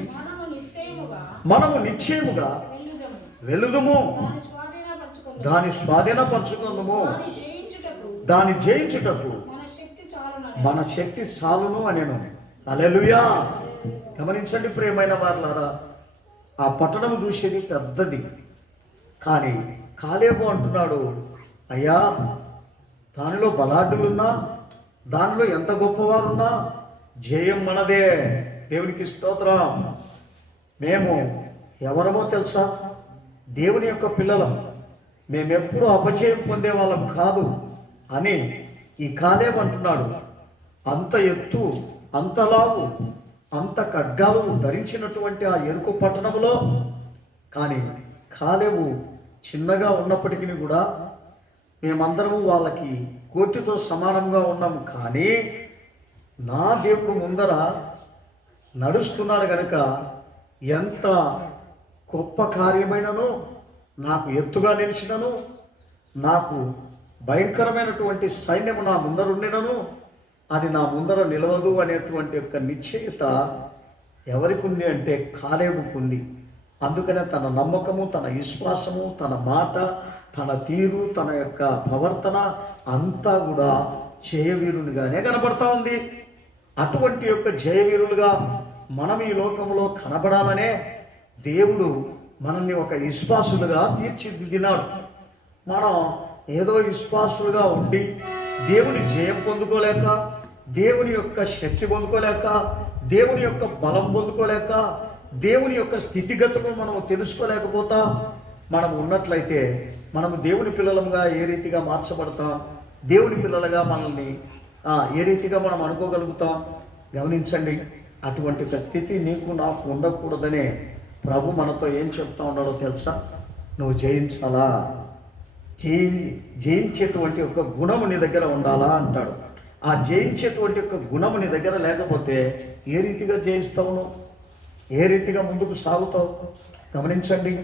మనము నిశ్చయముగా వెలుదుము, దాని స్వాధీనపరచుకుందుము, దాన్ని జయించుటకు మన శక్తి చాలును అనేను. హల్లెలూయా. గమనించండి ప్రియమైన వారలారా, ఆ పట్టణం చూసేది పెద్దది, కానీ కాలేబు అంటున్నాడు, అయ్యా దానిలో బలాఢ్యులున్నా, దానిలో ఎంత గొప్పవారున్నా జయం మనదే. దేవునికి స్తోత్రం. మేము ఎవరమో తెలుసా? దేవుని యొక్క పిల్లలం. మేమెప్పుడు అపజయం పొందే వాళ్ళం కాదు అని ఈ కాలేబు అంటున్నాడు. అంత ఎత్తు, అంత లావు, అంత ఖడ్గాలు ధరించినటువంటి ఆ ఎరుకు పట్టణంలో కానీ కాలేబు చిన్నగా ఉన్నప్పటికీ కూడా మేమందరము వాళ్ళకి కోటితో సమానంగా ఉన్నాము. కానీ నా దేవుడు ముందర నడుస్తున్నాడు కనుక ఎంత గొప్ప కార్యమైనను, నాకు ఎత్తుగా నిలిచినను, నాకు భయంకరమైనటువంటి సైన్యము నా ముందర ఉండినను అది నా ముందర నిలవదు అనేటువంటి యొక్క నిశ్చయత ఎవరికి ఉంది అంటే కాలేబుకు ఉంది. అందుకనే తన నమ్మకము, తన విశ్వాసము, తన మాట, తన తీరు, తన యొక్క ప్రవర్తన అంతా కూడా జయవీరునిగానే కనబడతా ఉంది. అటువంటి యొక్క జయవీరులుగా మనం ఈ లోకంలో కనబడాలనే దేవుడు మనల్ని ఒక విశ్వాసులుగా తీర్చిదిద్దినాడు. మనం ఏదో విశ్వాసులుగా ఉండి దేవుని జయం పొందుకోలేక, దేవుని యొక్క శక్తి పొందుకోలేక, దేవుని యొక్క బలం పొందుకోలేక, దేవుని యొక్క స్థితిగతులను మనం తెలుసుకోలేకపోతాం. మనం ఉన్నట్లయితే మనము దేవుని పిల్లలుగా ఏ రీతిగా మార్చబడతాం, దేవుని పిల్లలుగా మనల్ని ఏ రీతిగా మనం అనుకోగలుగుతాం? గమనించండి. అటువంటి ఒక స్థితి నీకు నాకు ఉండకూడదనే ప్రభు మనతో ఏం చెప్తా ఉన్నాడో తెలుసా? నువ్వు జయించాలా, జయించేటువంటి ఒక గుణము నీ దగ్గర ఉండాలా అంటాడు. ఆ జయించేటువంటి ఒక గుణము నీ దగ్గర లేకపోతే ఏ రీతిగా జయిస్తావు? నువ్వు ఏ రీతిగా ముందుకు సాగుతావు? గమనించండి.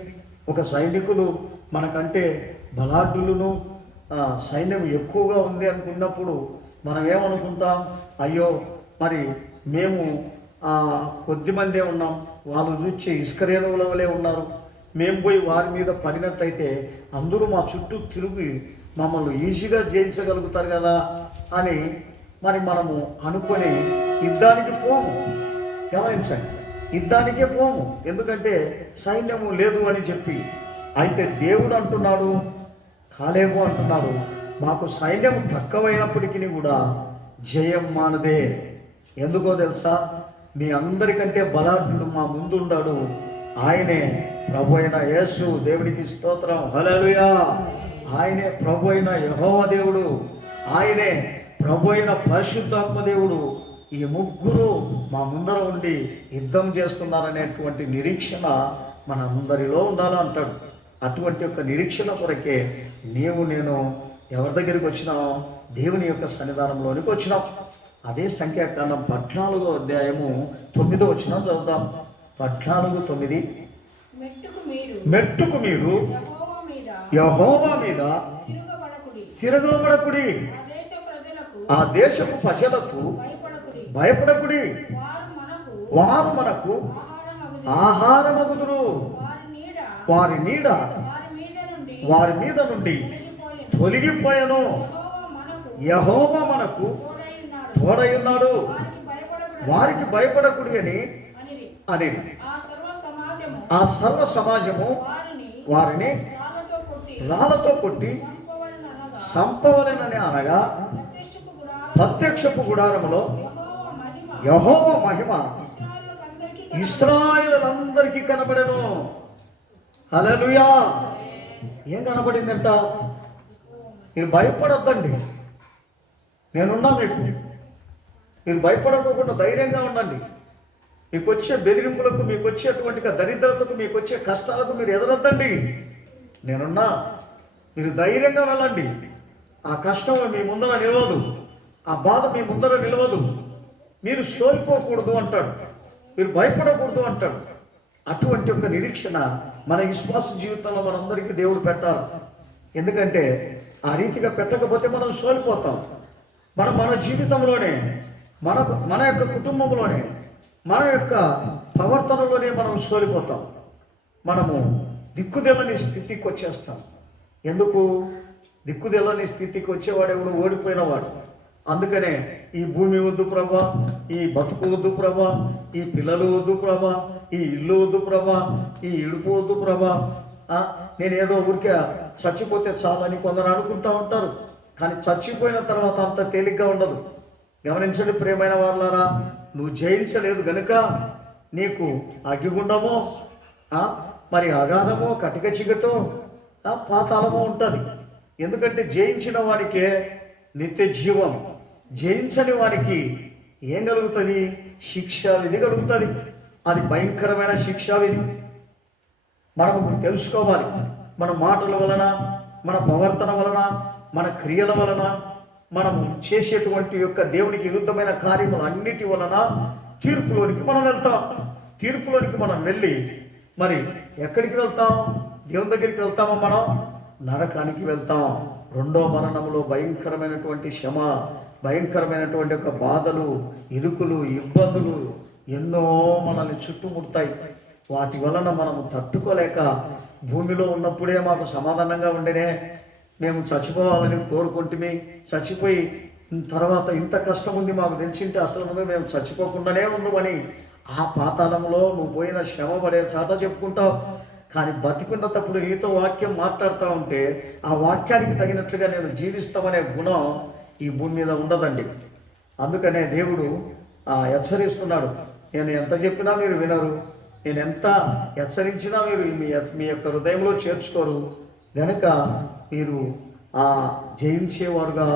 ఒక సైనికులు మనకంటే బలాఢ్యులను, సైన్యం ఎక్కువగా ఉంది అనుకున్నప్పుడు మనం ఏమనుకుంటాం? అయ్యో మరి మేము కొద్దిమందే ఉన్నాం, వాళ్ళు చూచి ఇసుకరేణువుల వలె ఉన్నారు, మేము పోయి వారి మీద పడినట్లయితే అందరూ మా చుట్టూ తిరిగి మమ్మల్ని ఈజీగా జయించగలుగుతారు కదా అని మరి మనము అనుకొని యుద్ధానికి పోము. గమనించండి, యుద్ధానికే పోము. ఎందుకంటే సైన్యము లేదు అని చెప్పి. అయితే దేవుడు అంటున్నాడు, కాలేబు అంటున్నాడు, మాకు సైన్యం తక్కువైనప్పటికీ కూడా జయం మానదే. ఎందుకో తెలుసా? మీ అందరికంటే బలాఢ్యుడు మా ముందుండాడు. ఆయనే ప్రభు అయిన యేసు. దేవునికి స్తోత్రం. హల్లెలూయా. ఆయనే ప్రభు అయిన యెహోవా దేవుడు, ఆయనే ప్రభు అయిన పరిశుద్ధాత్మ దేవుడు. ఈ ముగ్గురు మా ముందర ఉండి యుద్ధం చేస్తున్నారనేటువంటి నిరీక్షణ మన అందరిలో ఉండాలా అంటాడు. అటువంటి యొక్క నిరీక్షణ కొరకే నీవు నేను ఎవరి దగ్గరికి వచ్చినాం? దేవుని యొక్క సన్నిధానంలోనికి వచ్చినాం. అదే సంఖ్యాకాండం 14వ అధ్యాయము 9వ వచనం చదువుతాం. 14:9. మెట్టుకు మీరు యెహోవా మీద తిరగబడకుడి, ఆ దేశపు ప్రజలకు భయపడకుడి, వారు మనకు ఆహారమగుదురు, వారి నీడ వారి మీద నుండి తొలగిపోయాను. యెహోవా మనకు తోడై ఉన్నాడు, వారికి భయపడకుడి అని ఆ సర్వ సమాజము వారిని రాళ్లతో కొట్టి సంపవలెనని అనగా ప్రత్యక్షపు గుడారములో యెహోవా మహిమ ఇశ్రాయేలులందరికీ కనబడెను. హల్లెలూయా. ఏం కనబడిందంట? మీరు భయపడొద్దండి, నేనున్నా మీకు. మీరు భయపడకోకుండా ధైర్యంగా ఉండండి. మీకు వచ్చే బెదిరింపులకు, మీకు వచ్చేటువంటి దరిద్రతకు, మీకు వచ్చే కష్టాలకు మీరు ఎదురొద్దండి. నేనున్నా. మీరు ధైర్యంగా వెళ్ళండి. ఆ కష్టం మీ ముందర నిలవదు, ఆ బాధ మీ ముందర నిలవదు. మీరు సోలిపోకూడదు అంటాడు, మీరు భయపడకూడదు అంటాడు. అటువంటి ఒక నిరీక్షణ మన విశ్వాస జీవితంలో మనందరికీ దేవుడు పెట్టాలి. ఎందుకంటే ఆ రీతిగా పెట్టకపోతే మనం సోలిపోతాం. మన జీవితంలోనే, మన యొక్క కుటుంబంలోనే, మన యొక్క ప్రవర్తనలోనే మనం సోలిపోతాం. మనము దిక్కుదెల్లని స్థితికి వచ్చేస్తాం. ఎందుకు? దిక్కుదెల్లని స్థితికి వచ్చేవాడు ఎవడు? ఓడిపోయినవాడు. అందుకనే ఈ భూమి వద్దు ప్రభా, ఈ బతుకు వద్దు ప్రభా, ఈ పిల్లలు వద్దు ప్రభా, ఈ ఇల్లు వద్దు ప్రభా, ఈ ఇడుపు వద్దు ప్రభా, నేనేదో ఊరికే చచ్చిపోతే చాలని కొందరు అనుకుంటూ ఉంటారు. కానీ చచ్చిపోయిన తర్వాత అంత తేలిగ్గా ఉండదు. గమనించండి ప్రియమైన వాళ్ళారా, నువ్వు జయించలేదు గనుక నీకు అగ్గిగుండమో, మరి అగాధమో, కటిక చిగటో, పాతాళమో ఉంటుంది. ఎందుకంటే జయించిన వాడికే నిత్య జీవం, జయించని వారికి ఏం కలుగుతుంది? శిక్షా విధి కలుగుతుంది. అది భయంకరమైన శిక్షా విధి. మనము తెలుసుకోవాలి. మన మాటల వలన, మన ప్రవర్తన వలన, మన క్రియల వలన, మనము చేసేటువంటి యొక్క దేవునికి విరుద్ధమైన కార్యములు అన్నిటి వలన తీర్పులోనికి మనం వెళ్తాం. తీర్పులోనికి మనం వెళ్ళి మరి ఎక్కడికి వెళ్తాం? దేవుని దగ్గరికి వెళ్తామో మనం నరకానికి వెళ్తాం. రెండో మరణంలో భయంకరమైనటువంటి శ్రమ, భయంకరమైనటువంటి ఒక బాధలు, ఇరుకులు, ఇబ్బందులు ఎన్నో మనల్ని చుట్టుముడతాయి. వాటి వలన మనము తట్టుకోలేక భూమిలో ఉన్నప్పుడే మాకు సమాధానంగా ఉండేనే, మేము చచ్చిపోవాలని కోరుకుంటుమి, చచ్చిపోయి తర్వాత ఇంత కష్టం ఉంది మాకు తెలిసింటే అసలు ముందు మేము చచ్చిపోకుండానే ఉందామని ఆ పాతాళంలో నువ్వు పోయిన శ్రమ పడే చాట చెప్పుకుంటావు. కానీ బతికున్నప్పుడు నీతో వాక్యం మాట్లాడుతూ ఉంటే ఆ వాక్యానికి తగినట్లుగా నేను జీవిస్తామనే గుణం ఈ భూమి మీద ఉండదండి. అందుకనే దేవుడు హెచ్చరిస్తున్నాడు. నేను ఎంత చెప్పినా మీరు వినరు, నేను ఎంత హెచ్చరించినా మీరు మీ యొక్క హృదయంలో చేర్చుకోరు గనుక మీరు జయించేవారుగా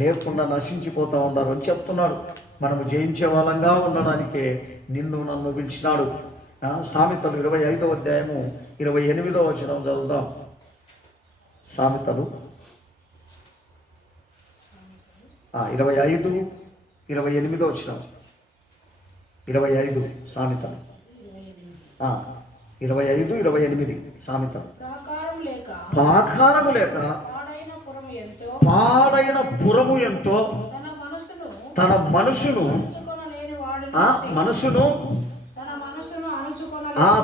లేకుండా నశించిపోతూ ఉన్నారు అని చెప్తున్నాడు. మనము జయించే వాళ్ళంగా ఉండడానికే నిన్ను నన్ను పిలిచినాడు. సామెతలు 25వ అధ్యాయము 28వ వచనం చదువుదాం. సామెతలు 25:28 వచనం. 25 సామెతలు 25:28 సామెతలు. ప్రాకారము లేక పాడైన పురము ఎంతో, తన మనసును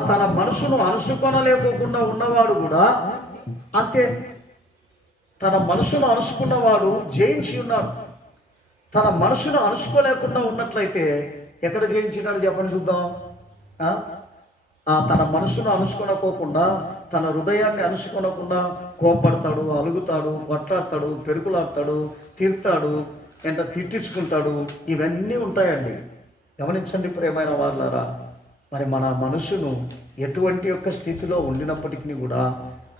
తన మనసును అణుచుకొనలేకోకుండా ఉన్నవాడు కూడా అంతే. తన మనసును అణుచుకున్నవాడు జయించి ఉన్నాడు. తన మనసును అణుచుకోలేకుండా ఉన్నట్లయితే ఎక్కడ జయించినాడు చెప్పండి చూద్దాం. తన మనసును అణుచుకొనకోకుండా, తన హృదయాన్ని అణుచుకొనకుండా కోప్పడతాడు, అలుగుతాడు, కొట్లాడతాడు, పెరుకులాడతాడు, తిడతాడు, తిట్టించుకుంటాడు. ఇవన్నీ ఉంటాయండి. గమనించండి ప్రియమైన వాళ్ళారా. మరి మన మనసును ఎటువంటి యొక్క స్థితిలో ఉండినప్పటికీ కూడా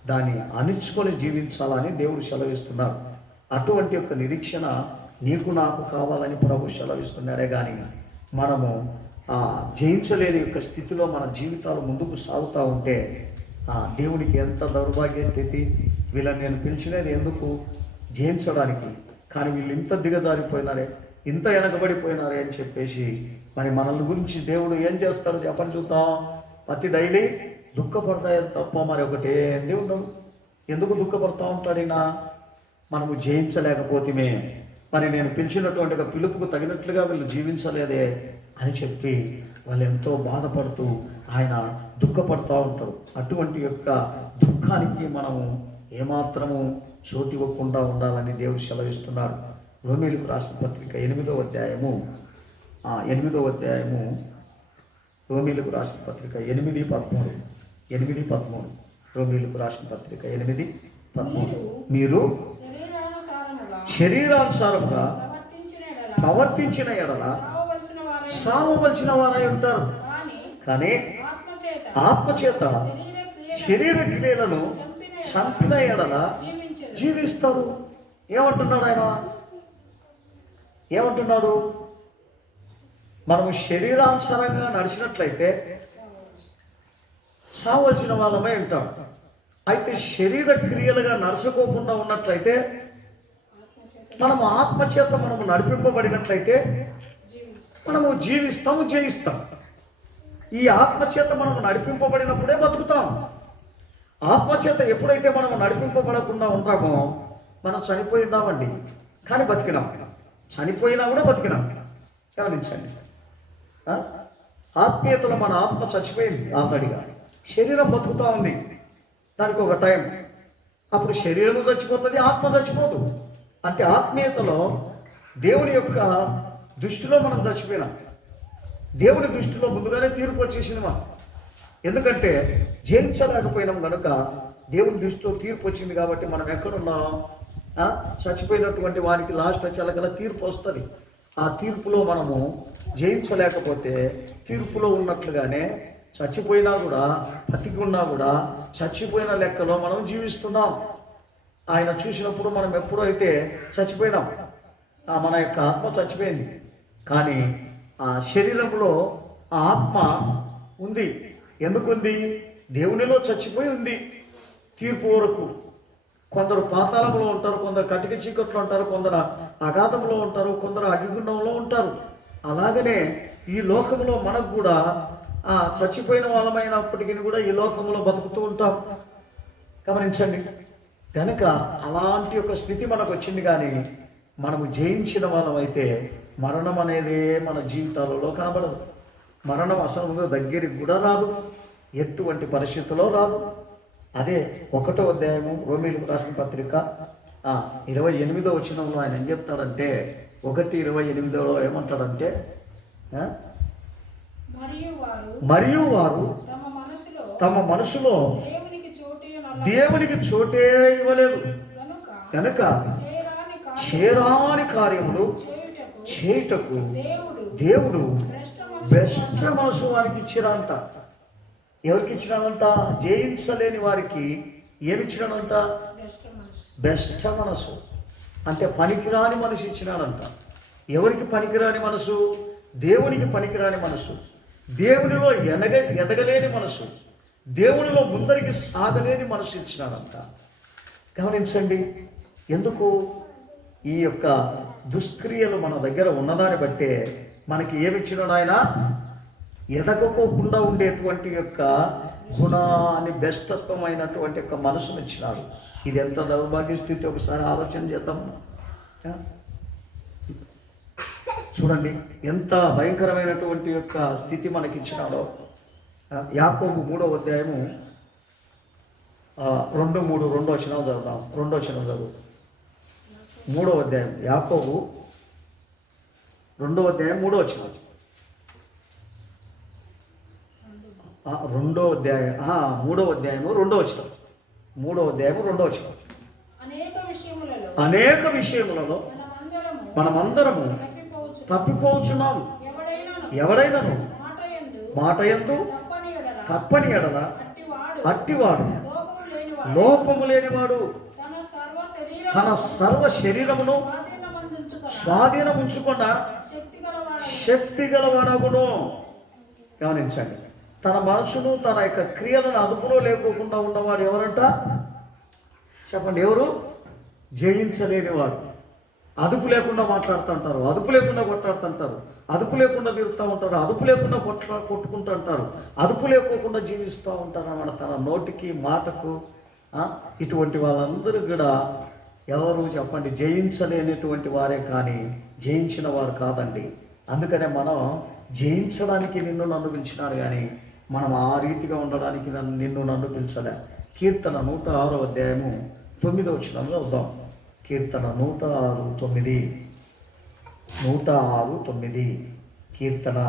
దాన్ని అణుచుకొని జీవించాలని దేవుడు సెలవిస్తున్నాడు. అటువంటి యొక్క నిరీక్షణ నీకు నాకు కావాలని ప్రభు సెలవిస్తున్నారే. కానీ మనము జయించలేని యొక్క స్థితిలో మన జీవితాలు ముందుకు సాగుతూ ఉంటే దేవునికి ఎంత దౌర్భాగ్య స్థితి. వీళ్ళని నేను పిలిచినది ఎందుకు? జయించడానికి. కానీ వీళ్ళు ఇంత దిగజారిపోయినారే, ఇంత వెనకబడిపోయినారే అని చెప్పేసి మరి మనల్ని గురించి దేవుడు ఏం చేస్తాడో చెప్పని చూద్దాం. ప్రతి డైలీ దుఃఖపడతాయి తప్ప మరి ఒకటే ఏంది ఉండదు. ఎందుకు దుఃఖపడతా ఉంటాడినా? మనము జయించలేకపోతేమే, మరి నేను పిలిచినటువంటి ఒక పిలుపుకు తగినట్లుగా వీళ్ళు జీవించలేదే అని చెప్పి వాళ్ళు ఎంతో బాధపడుతూ ఆయన దుఃఖపడుతూ ఉంటారు. అటువంటి యొక్క దుఃఖానికి మనము ఏమాత్రము చోటు ఇవ్వకుండా ఉండాలని దేవుడు సెలవిస్తున్నాడు. రోమీయులకు రాసిన పత్రిక 8వ అధ్యాయము రోమీయులకు రాసిన పత్రిక 8:13 రోమీయులకు రాసిన పత్రిక 8:13 మీరు శరీరానుసారముగా ప్రవర్తించిన ఎడల సావవలసిన వారై ఉంటారు, కానీ ఆత్మచేత శరీర క్రియలను చంపిన ఎడల జీవిస్తారు. ఏమంటున్నాడు ఆయన? ఏమంటున్నాడు? మనము శరీరానుసారంగా నడిచినట్లయితే సావలసిన వాళ్ళమై ఉంటాం. అయితే శరీర క్రియలుగా నడచుకోకుండా ఉన్నట్లయితే, మనము ఆత్మచేత మనము నడిపింపబడినట్లయితే మనము జీవిస్తాము, జయిస్తాం. ఈ ఆత్మచేత మనము నడిపింపబడినప్పుడే బతుకుతాం. ఆత్మచేత ఎప్పుడైతే మనము నడిపింపబడకుండా ఉంటామో మనం చనిపోయి ఉన్నామండి, కానీ బతికినాం. చనిపోయినా కూడా బతికినాం. గమనించండి, ఆత్మీయతలో మన ఆత్మ చచ్చిపోయింది ఆల్రెడీగా, శరీరం బతుకుతూ ఉంది. దానికి ఒక టైం, అప్పుడు శరీరం చచ్చిపోతుంది, ఆత్మ చచ్చిపోదు. అంటే ఆత్మీయతలో దేవుని యొక్క దృష్టిలో మనం చచ్చిపోయినాం. దేవుని దృష్టిలో ముందుగానే తీర్పు వచ్చేసింది మా. ఎందుకంటే జయించలేకపోయినాం కనుక దేవుని దృష్టిలో తీర్పు వచ్చింది. కాబట్టి మనం ఎక్కడున్నాం? చచ్చిపోయినటువంటి వానికి లాస్ట్ వచ్చేలా తీర్పు వస్తుంది. ఆ తీర్పులో మనము జయించలేకపోతే తీర్పులో ఉన్నట్లుగానే చచ్చిపోయినా కూడా, బతికి ఉన్నా కూడా చచ్చిపోయిన లెక్కలో మనం జీవిస్తున్నాం. ఆయన చూసినప్పుడు మనం ఎప్పుడో అయితే చచ్చిపోయినాం, మన యొక్క ఆత్మ చచ్చిపోయింది. కానీ ఆ శరీరంలో ఆ ఆత్మ ఉంది. ఎందుకుంది? దేవునిలో చచ్చిపోయి ఉంది తీర్పు వరకు. కొందరు పాతాళంలో ఉంటారు, కొందరు కటిక చీకట్లో ఉంటారు, కొందరు అగాధంలో ఉంటారు, కొందరు అగ్నిగుండంలో ఉంటారు. అలాగనే ఈ లోకంలో మనకు కూడా చచ్చిపోయిన వాళ్ళమైనప్పటికీ కూడా ఈ లోకంలో బతుకుతూ ఉంటాం. గమనించండి, కనుక అలాంటి ఒక స్థితి మనకు వచ్చింది. కానీ మనము జయించిన వాళ్ళమైతే మరణం అనేది మన జీవితాలలో కనబడదు. మరణం అసలు దగ్గరికి కూడా రాదు, ఎటువంటి పరిస్థితుల్లో రాదు. అదే 1వ అధ్యాయము రోమీయులకు రాసిన పత్రిక 28వ వచనంలో ఆయన ఏం చెప్తాడంటే, 1:28లో ఏమంటాడంటే, మరియు వారు తమ మనసులో దేవునికి చోటే ఇవ్వలేదు కనుక చేరాని కార్యములు చేయుటకు దేవుడు బెస్ట్ మనసు వారికి ఇచ్చిరంట. ఎవరికి ఇచ్చినాడంట? జయించలేని వారికి ఏమిచ్చినాడంట? బెస్ట్ మనసు. అంటే పనికిరాని మనసు ఇచ్చినాడంట. ఎవరికి పనికిరాని మనసు? దేవునికి పనికిరాని మనసు, దేవునిలో ఎదగలేని మనసు, దేవునిలో ముందరికి సాగలేని మనసు ఇచ్చినాడంట. గమనించండి, ఎందుకు? ఈ యొక్క దుష్క్రియలు మన దగ్గర ఉన్నదాన్ని బట్టే మనకి ఏమిచ్చినాడు ఆయన? ఎదగకోకుండా ఉండేటువంటి యొక్క గుణాన్ని, బెస్టత్వమైనటువంటి యొక్క మనసును ఇచ్చినాడు. ఇది ఎంత దౌర్భాగ్య స్థితి ఒకసారి ఆలోచన చేద్దాం. చూడండి ఎంత భయంకరమైనటువంటి యొక్క స్థితి మనకి ఇచ్చినాడో. యాకోబు 3వ అధ్యాయము 2:3 వచనం చదువుదాం. 2వ వచనం చదువు. 3వ అధ్యాయం యాకోబు 2వ అధ్యాయం 3వ వచనం. 2వ అధ్యాయం 3వ అధ్యాయము 2వ వచనం. 3వ అధ్యాయము 2వ వచనం. అనేక విషయములలో మనమందరము తప్పిపోచున్నాము. ఎవడైనాను మాట యందు తప్పని ఎడల అట్టివాడు లోపము లేనివాడు తన సర్వ శరీరమును స్వాధీనముంచుకున్న శక్తి గలవాడగును. గమనించండి, తన మనసును, తన యొక్క క్రియలను అదుపులో లేకోకుండా ఉన్నవాడు ఎవరంట? చెప్పండి, ఎవరు? జయించలేనివాడు. అదుపు లేకుండా మాట్లాడుతుంటారు, అదుపు లేకుండా కొట్లాడుతుంటారు, అదుపు లేకుండా తిరుగుతూ ఉంటారు, అదుపు లేకుండా కొట్టుకుంటూ ఉంటారు, అదుపు లేకోకుండా జీవిస్తూ ఉంటారు అన్నమాట తన నోటికి, మాటకు. ఇటువంటి వాళ్ళందరూ కూడా ఎవరు చెప్పండి? జయించలేనటువంటి వారే, కానీ జయించిన వారు కాదండి. అందుకనే మనం జయించడానికి నన్ను పిలిచినాడు, కానీ మనం ఆ రీతిగా ఉండడానికి నన్ను పిలిచలే. కీర్తన 106వ అధ్యాయము 9వ వచనం చదువుదాం. కీర్తన 106:9. 106:9. కీర్తన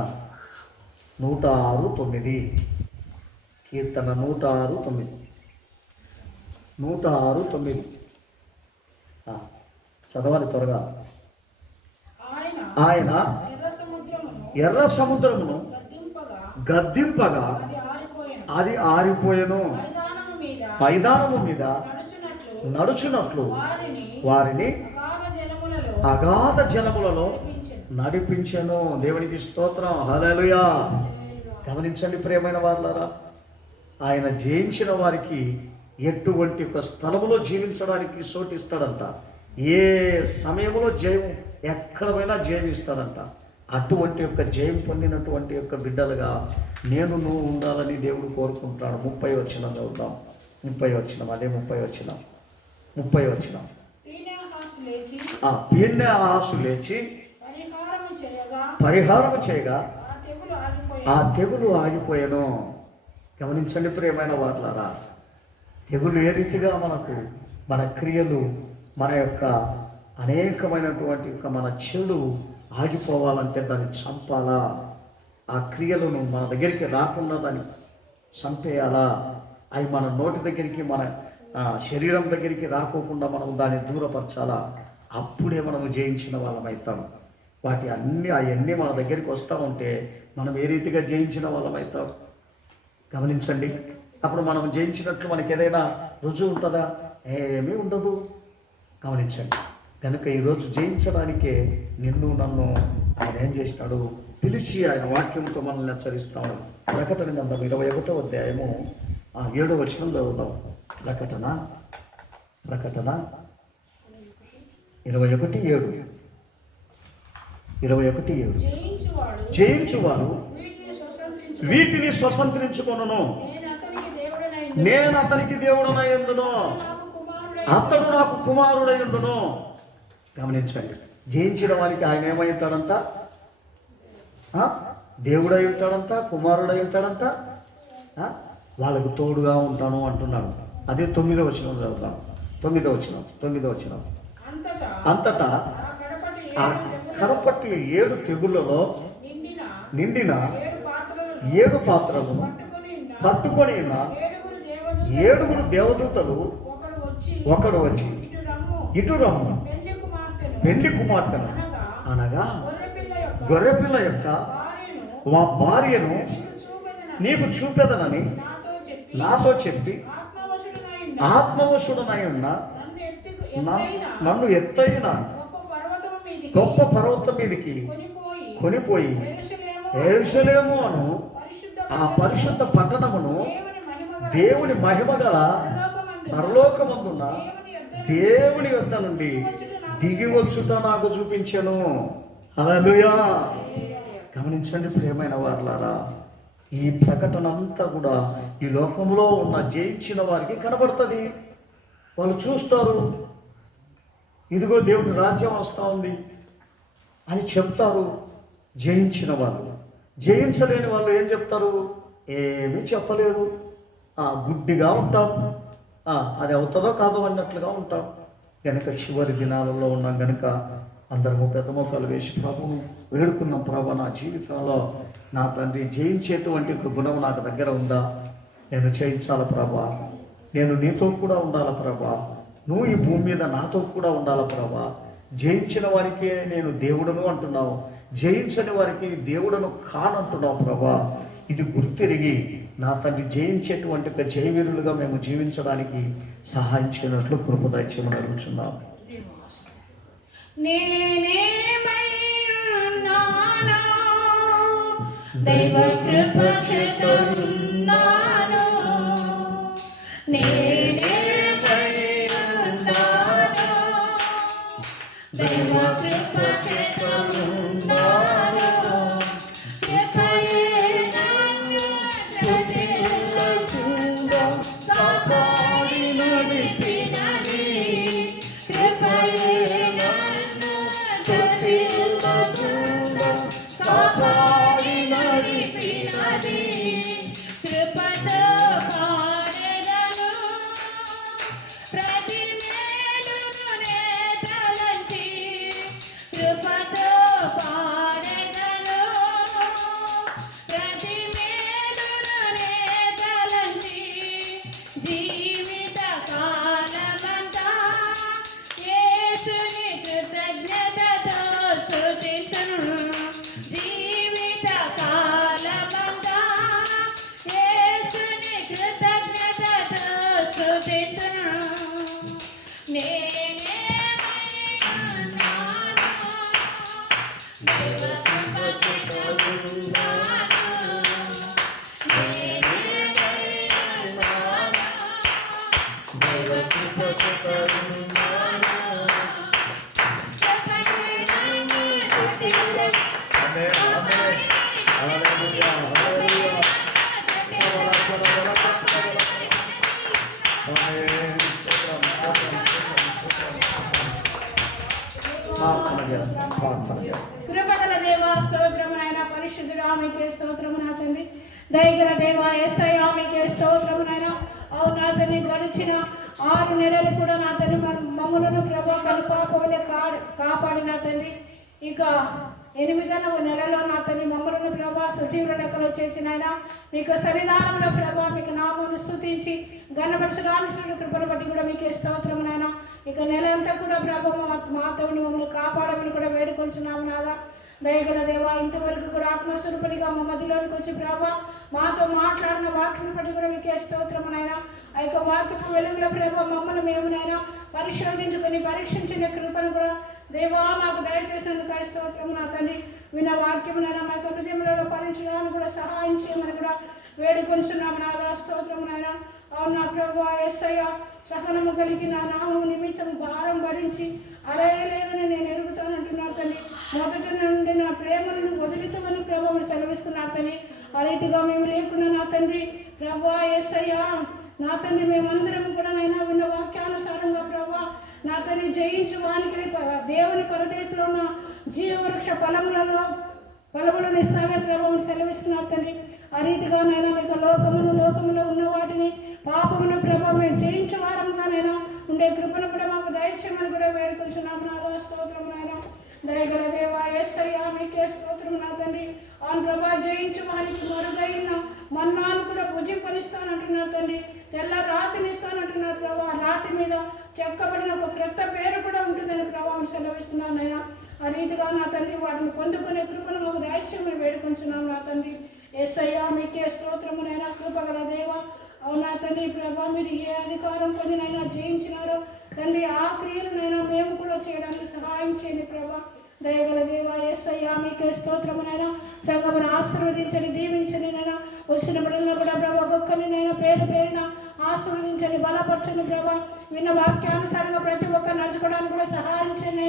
106:9. కీర్తన 106:9. 106:9 చదవాలి త్వరగా. ఆయన ఎర్ర సముద్రమును గద్దింపగా అది ఆరిపోయెను, మైదానము మీద నడుచునట్లు వారిని అగాధ జలములలో నడిపించెను. దేవునికి స్తోత్రం, హల్లెలూయా. గమనించండి ప్రియమైన వారులారా, ఆయన జయించిన వారికి ఎటువంటి ఒక స్థలములో జీవించడానికి చోటిస్తాడంట. ఏ సమయంలో జయం, ఎక్కడైనా జయం ఇస్తాడంట. అటువంటి యొక్క జయం పొందినటువంటి యొక్క బిడ్డలుగా నువ్వు ఉండాలని దేవుడు కోరుకుంటాడు. 30 వచనం చదువుతాం. 30 వచనం, అదే 30 వచనం. పీన్యాహాసు లేచి పరిహారము చేయగా ఆ తెగులు ఆగిపోయాను. గమనించండి ప్రియమైన వారులారా, తెగులు ఏ రీతిగా మనకు మన క్రియలు, మన యొక్క అనేకమైనటువంటి యొక్క మన చెడు ఆగిపోవాలంటే దాన్ని చంపాలా, ఆ క్రియలను మన దగ్గరికి రాకుండా దాన్ని చంపేయాలా, అవి మన నోటి దగ్గరికి, మన శరీరం దగ్గరికి రాకోకుండా మనం దాన్ని దూరపరచాలా. అప్పుడే మనము జయించిన వాళ్ళం అవుతాం. అవన్నీ మన దగ్గరికి వస్తూ ఉంటే మనం ఏ రీతిగా జయించిన వాళ్ళం అవుతాం. గమనించండి. అప్పుడు మనం జయించినట్లు మనకి ఏదైనా రుజువు ఉంటుందా? ఏమీ ఉండదు. గమనించండి. కనుక ఈరోజు జయించడానికే నిన్ను నన్ను ఆయన ఏం చేసినాడు? పిలిచి ఆయన వాక్యంతో మనల్ని హెచ్చరిస్తాడు. ప్రకటన గ్రంథం 21వ అధ్యాయము 7వ వచనం చదువుతాం. ప్రకటన 21:7. జయించువాడు వీటిని స్వతంత్రించుకొనును, నేను అతనికి దేవుడనై ఉండును, అతడు నాకు కుమారుడై ఉండును. గమనించండి. జయించిన వారికి ఆయన ఏమై ఉంటాడంట? దేవుడై ఉంటాడంట, కుమారుడై ఉంటాడంట, వాళ్ళకు తోడుగా ఉంటాను అంటున్నాడు. అదే 9వ వచనం చదువుతాం. 9వ వచనం. అంతటా ఆ కడపట్టి 7 తెగుళ్ళలో నిండిన 7 పాత్రలను పట్టుకొని ఉన్న 7 దేవదూతలు ఒకడు వచ్చి ఇటు రమ్ము, పెళ్లి కుమార్తెను అనగా గొర్రెపిల్ల యొక్క భార్యను నీకు చూపెదనని నాతో చెప్పి ఆత్మవశుడనై ఉన్న నన్ను ఎత్తైన గొప్ప పర్వతం మీదకి కొనిపోయి యెరూషలేము అను ఆ పరిశుద్ధ పట్టణమును దేవుని మహిమగల పరలోకమందున్న దేవుని యొద్ద నుండి దిగి వచ్చుట నాకు చూపించెను. హల్లెలూయా. గమనించండి ప్రియమైన వారులారా, ఈ ప్రకటన అంతా కూడా ఈ లోకంలో ఉన్న జయించిన వారికి కనబడుతుంది. వాళ్ళు చూస్తారు, ఇదిగో దేవుని రాజ్యం వస్తూ ఉంది అని చెప్తారు. జయించిన వాళ్ళు. జయించలేని వాళ్ళు ఏం చెప్తారు? ఏమీ చెప్పలేరు. గుడ్డిగా ఉంటాం, అది అవుతుందో కాదో అన్నట్లుగా ఉంటాం. కనుక చివరి దినాలలో ఉన్నాం కనుక అందరము పెద్ద మొక్కలు వేసి ప్రభువును వేడుకున్నాం. ప్రభు, నా జీవితంలో నా తండ్రి జయించేటువంటి ఒక గుణం నాకు దగ్గర ఉందా? నేను జయించాల ప్రభా, నేను నీతో కూడా ఉండాల ప్రభా, నువ్వు ఈ భూమి మీద నాతో కూడా ఉండాల ప్రభా. జయించిన వారికే నేను దేవుడను అంటున్నావు, జయించని వారికి దేవుడను కానంటున్నావు ప్రభా. ఇది గుర్తిరిగి నా తండ్రి జయించేటువంటి ఒక జయవీరులుగా మేము జీవించడానికి సహాయం చేయనట్లు కృప దయచేయమని అడుగుతున్నాం. దైవ కృప చేతున్నాను, దైవ కృప చేస్తున్నాను, కృపతో పాడెదను ప్రతి దయగల దేవా యేసయ్యా మీకే స్తోత్రము నాయనా. అవును నా తండ్రి, గడిచిన 6 నెలలు కూడా నా తండ్రి మమ్మలను ప్రభు కనుపాపలే కాపాడిన తండ్రి. ఇక 8వ నెలలో నా తండ్రి మమ్మలను ప్రభా సజీవుల లెక్కలో చేసిన ఆయన మీకు సన్నిధానంలో ప్రభా మీకు నామమును స్తుతించి ఘనపరచడానికి కృపను బట్టి కూడా మీకే స్తోత్రము నాయన. ఇక నెల అంతా కూడా ప్రభా మాతో మమ్మల్ని కాపాడమని కూడా వేడుకొంచున్నాము నాదా. దయగల దేవా, ఇంతవరకు కూడా ఆత్మస్వరూపునిగా మా మధ్యలోనికి వచ్చి ప్రభా మాతో మాట్లాడిన వాక్యం బట్టి కూడా మీకే స్తోత్రము నాయన. ఆ యొక్క వాక్యపు వెలుగుల ప్రభా మమ్మల్ని మేమునైనా పరిశోధించుకొని పరీక్షించిన కృపను కూడా దేవా మాకు దయచేసినందుకు స్తోత్రము నా తండ్రి. విన్న వాక్యమునైనా మా యొక్క హృదయంలో పరించడానికి కూడా సహాయం చేయమని కూడా వేడుకొంచున్నాము నాదా. స్తోత్రము నాయన. అవును నా ప్రభా యేసయ్య, సహనము కలిగి నా నామము నిమిత్తం భారం భరించి అలయలేదని నేను ఎరుగుతానంటున్నాను తండ్రి. మొదటి నుండి నా ప్రేమను వదిలితమని ప్రభావం సెలవిస్తున్నా తండ్రి. ఆ రీతిగా మేము లేకుండా నా తండ్రి ప్రభా యేసయ్య నా తండ్రి మేమందరం కూడా అయినా విన్న వాక్యానుసారంగా ప్రభా నా తండ్రి జయించు వానికి దేవుని పరదేశంలో ఉన్న జీవవృక్ష ఫలములను ఇస్తామని ప్రభావం సెలవిస్తున్నారు తండ్రి. ఆ రీతిగా నైనా మీకు లోకములో ఉన్న వాటిని పాపమును ప్రభావం మేము జయించే వారంగానైనా ఉండే కృపను కూడా మాకు దయచేయమని కూడా వేడుకొంచున్నాము నాదా. స్తోత్రము నాయన. దయగల దేవా యేసయ్యా మీకే స్తోత్రము నా తండ్రి. అవును ప్రభా, జయించు వారికి మరుగైన మన్నాను కూడా భుజింపనిస్తానంటున్నారు తండ్రి. తెల్ల రాతిని ఇస్తానంటున్నారు ప్రభా. రాతి మీద చెక్కబడిన ఒక క్రొత్త పేరు కూడా ఉంటుందని ప్రభావం సెలవిస్తున్నాను నాయన. ఆ రీతిగా నా తండ్రి వాటిని పొందుకునే కృపను మాకు దయచేయమని వేడుకొంచున్నాము నా తండ్రి. యేసయ్యా మీకే స్తోత్రము నైనా. కృపగల దేవా, అవునా తండ్రి ప్రభా, మీరు ఏ అధికారం పొందినైనా జయించినారో తండ్రి ఆ క్రియలనైనా మేము కూడా చేయడానికి సహాయం చేయండి ప్రభా. దయగల దేవా యేసయ్యా మీకే స్తోత్రమునైనా. సంఘమును ఆశీర్వదించని దీవించని నైనా. వచ్చిన బిడ్డలను కూడా ప్రభా ఒక్కరినైనా పేరున ఆశీర్వదించని బలపరచని ప్రభా. విన్న వాక్యానుసారంగా ప్రతి ఒక్కరు నడుచుకోవడానికి కూడా సహాయం చేయండి.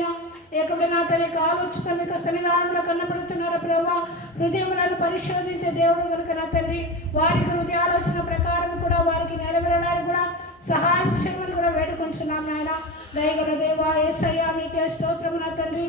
ఏకమైన తనకి ఆలోచన మీకు సన్నిధానంలో కనబడుతున్నారు ప్రభా. హృదయములను పరిశోధించే దేవుడు కనుక నా తండ్రి వారికి హృదయ ఆలోచన ప్రకారం కూడా వారికి నెరవేరడానికి కూడా సహాయం చేయమని కూడా వేడుకొంచున్నాం నాయన. దయగల దేవా యేసయ్యా మీకే స్తోత్రము నా తండ్రి.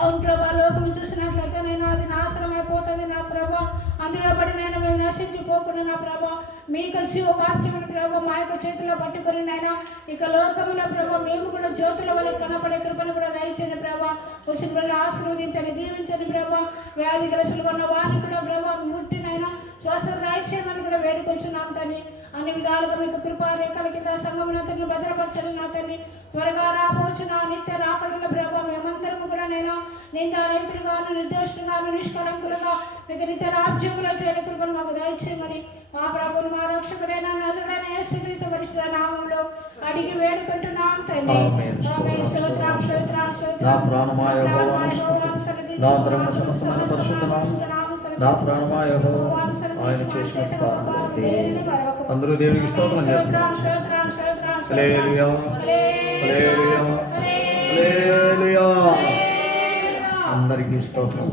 అవును ప్రభా, లోకం చూసినట్లయితే నేను అది నాశనం అయిపోతుంది నా ప్రభా. అందులో పడి నేను మేము నశించిపోకుండా నా ప్రభా మీకు జీవ వాక్యమును ప్రభా మా యొక్క చేతిలో పట్టుకొని నైనా ఇక లోకములో ప్రభా మేము కూడా జ్యోతుల వల్ల కనపడే కృపను కూడా దయచేయండి ప్రభా. వచ్చిన వల్ల ఆశీర్వదించండి దీవించండి ప్రభా. వ్యాధిగ్రస్తులు ఉన్న వారిని కూడా ప్రభా ముట్టినైనా స్వస్థత దయచేయమని కూడా వేడుకొంచున్నాం తండ్రి. అన్ని విధాలుగా మీకు కృపా రేఖల కింద సంఘమునంతను భద్రపరచండి నా తండ్రి. త్వరగా రాబోచున్న నిత్య రాకడల ప్రభా మేమందరము కూడా నేను నిందారహితులుగాను నిర్దోషులుగాను నిష్కలంకులుగా మీకు నిత్య రాజ్యంలో చేరే కృపను మాకు దయచేయమని మా ప్రభువును మా రక్షకుడైన నజరుడైన యేసుక్రీస్తు పరిశుద్ధ నామములో అడిగి వేడుకుంటున్నాం తండ్రి. ఆమేన్. స్తోత్రం స్తోత్రం స్తోత్రం. నా ప్రాణమా యెహోవాను స్తుతించు. నా అంతరంగ సమస్తమైన పరిశుద్ధ నామమున నా ప్రాణమా యెహోవాను ఆయన చేసిన ఉపకారములను అందరూ దేవునికి స్తోత్రం చేస్తున్నారు. హల్లెలూయా హల్లెలూయా హల్లెలూయా. అందరికీ స్తోత్రం.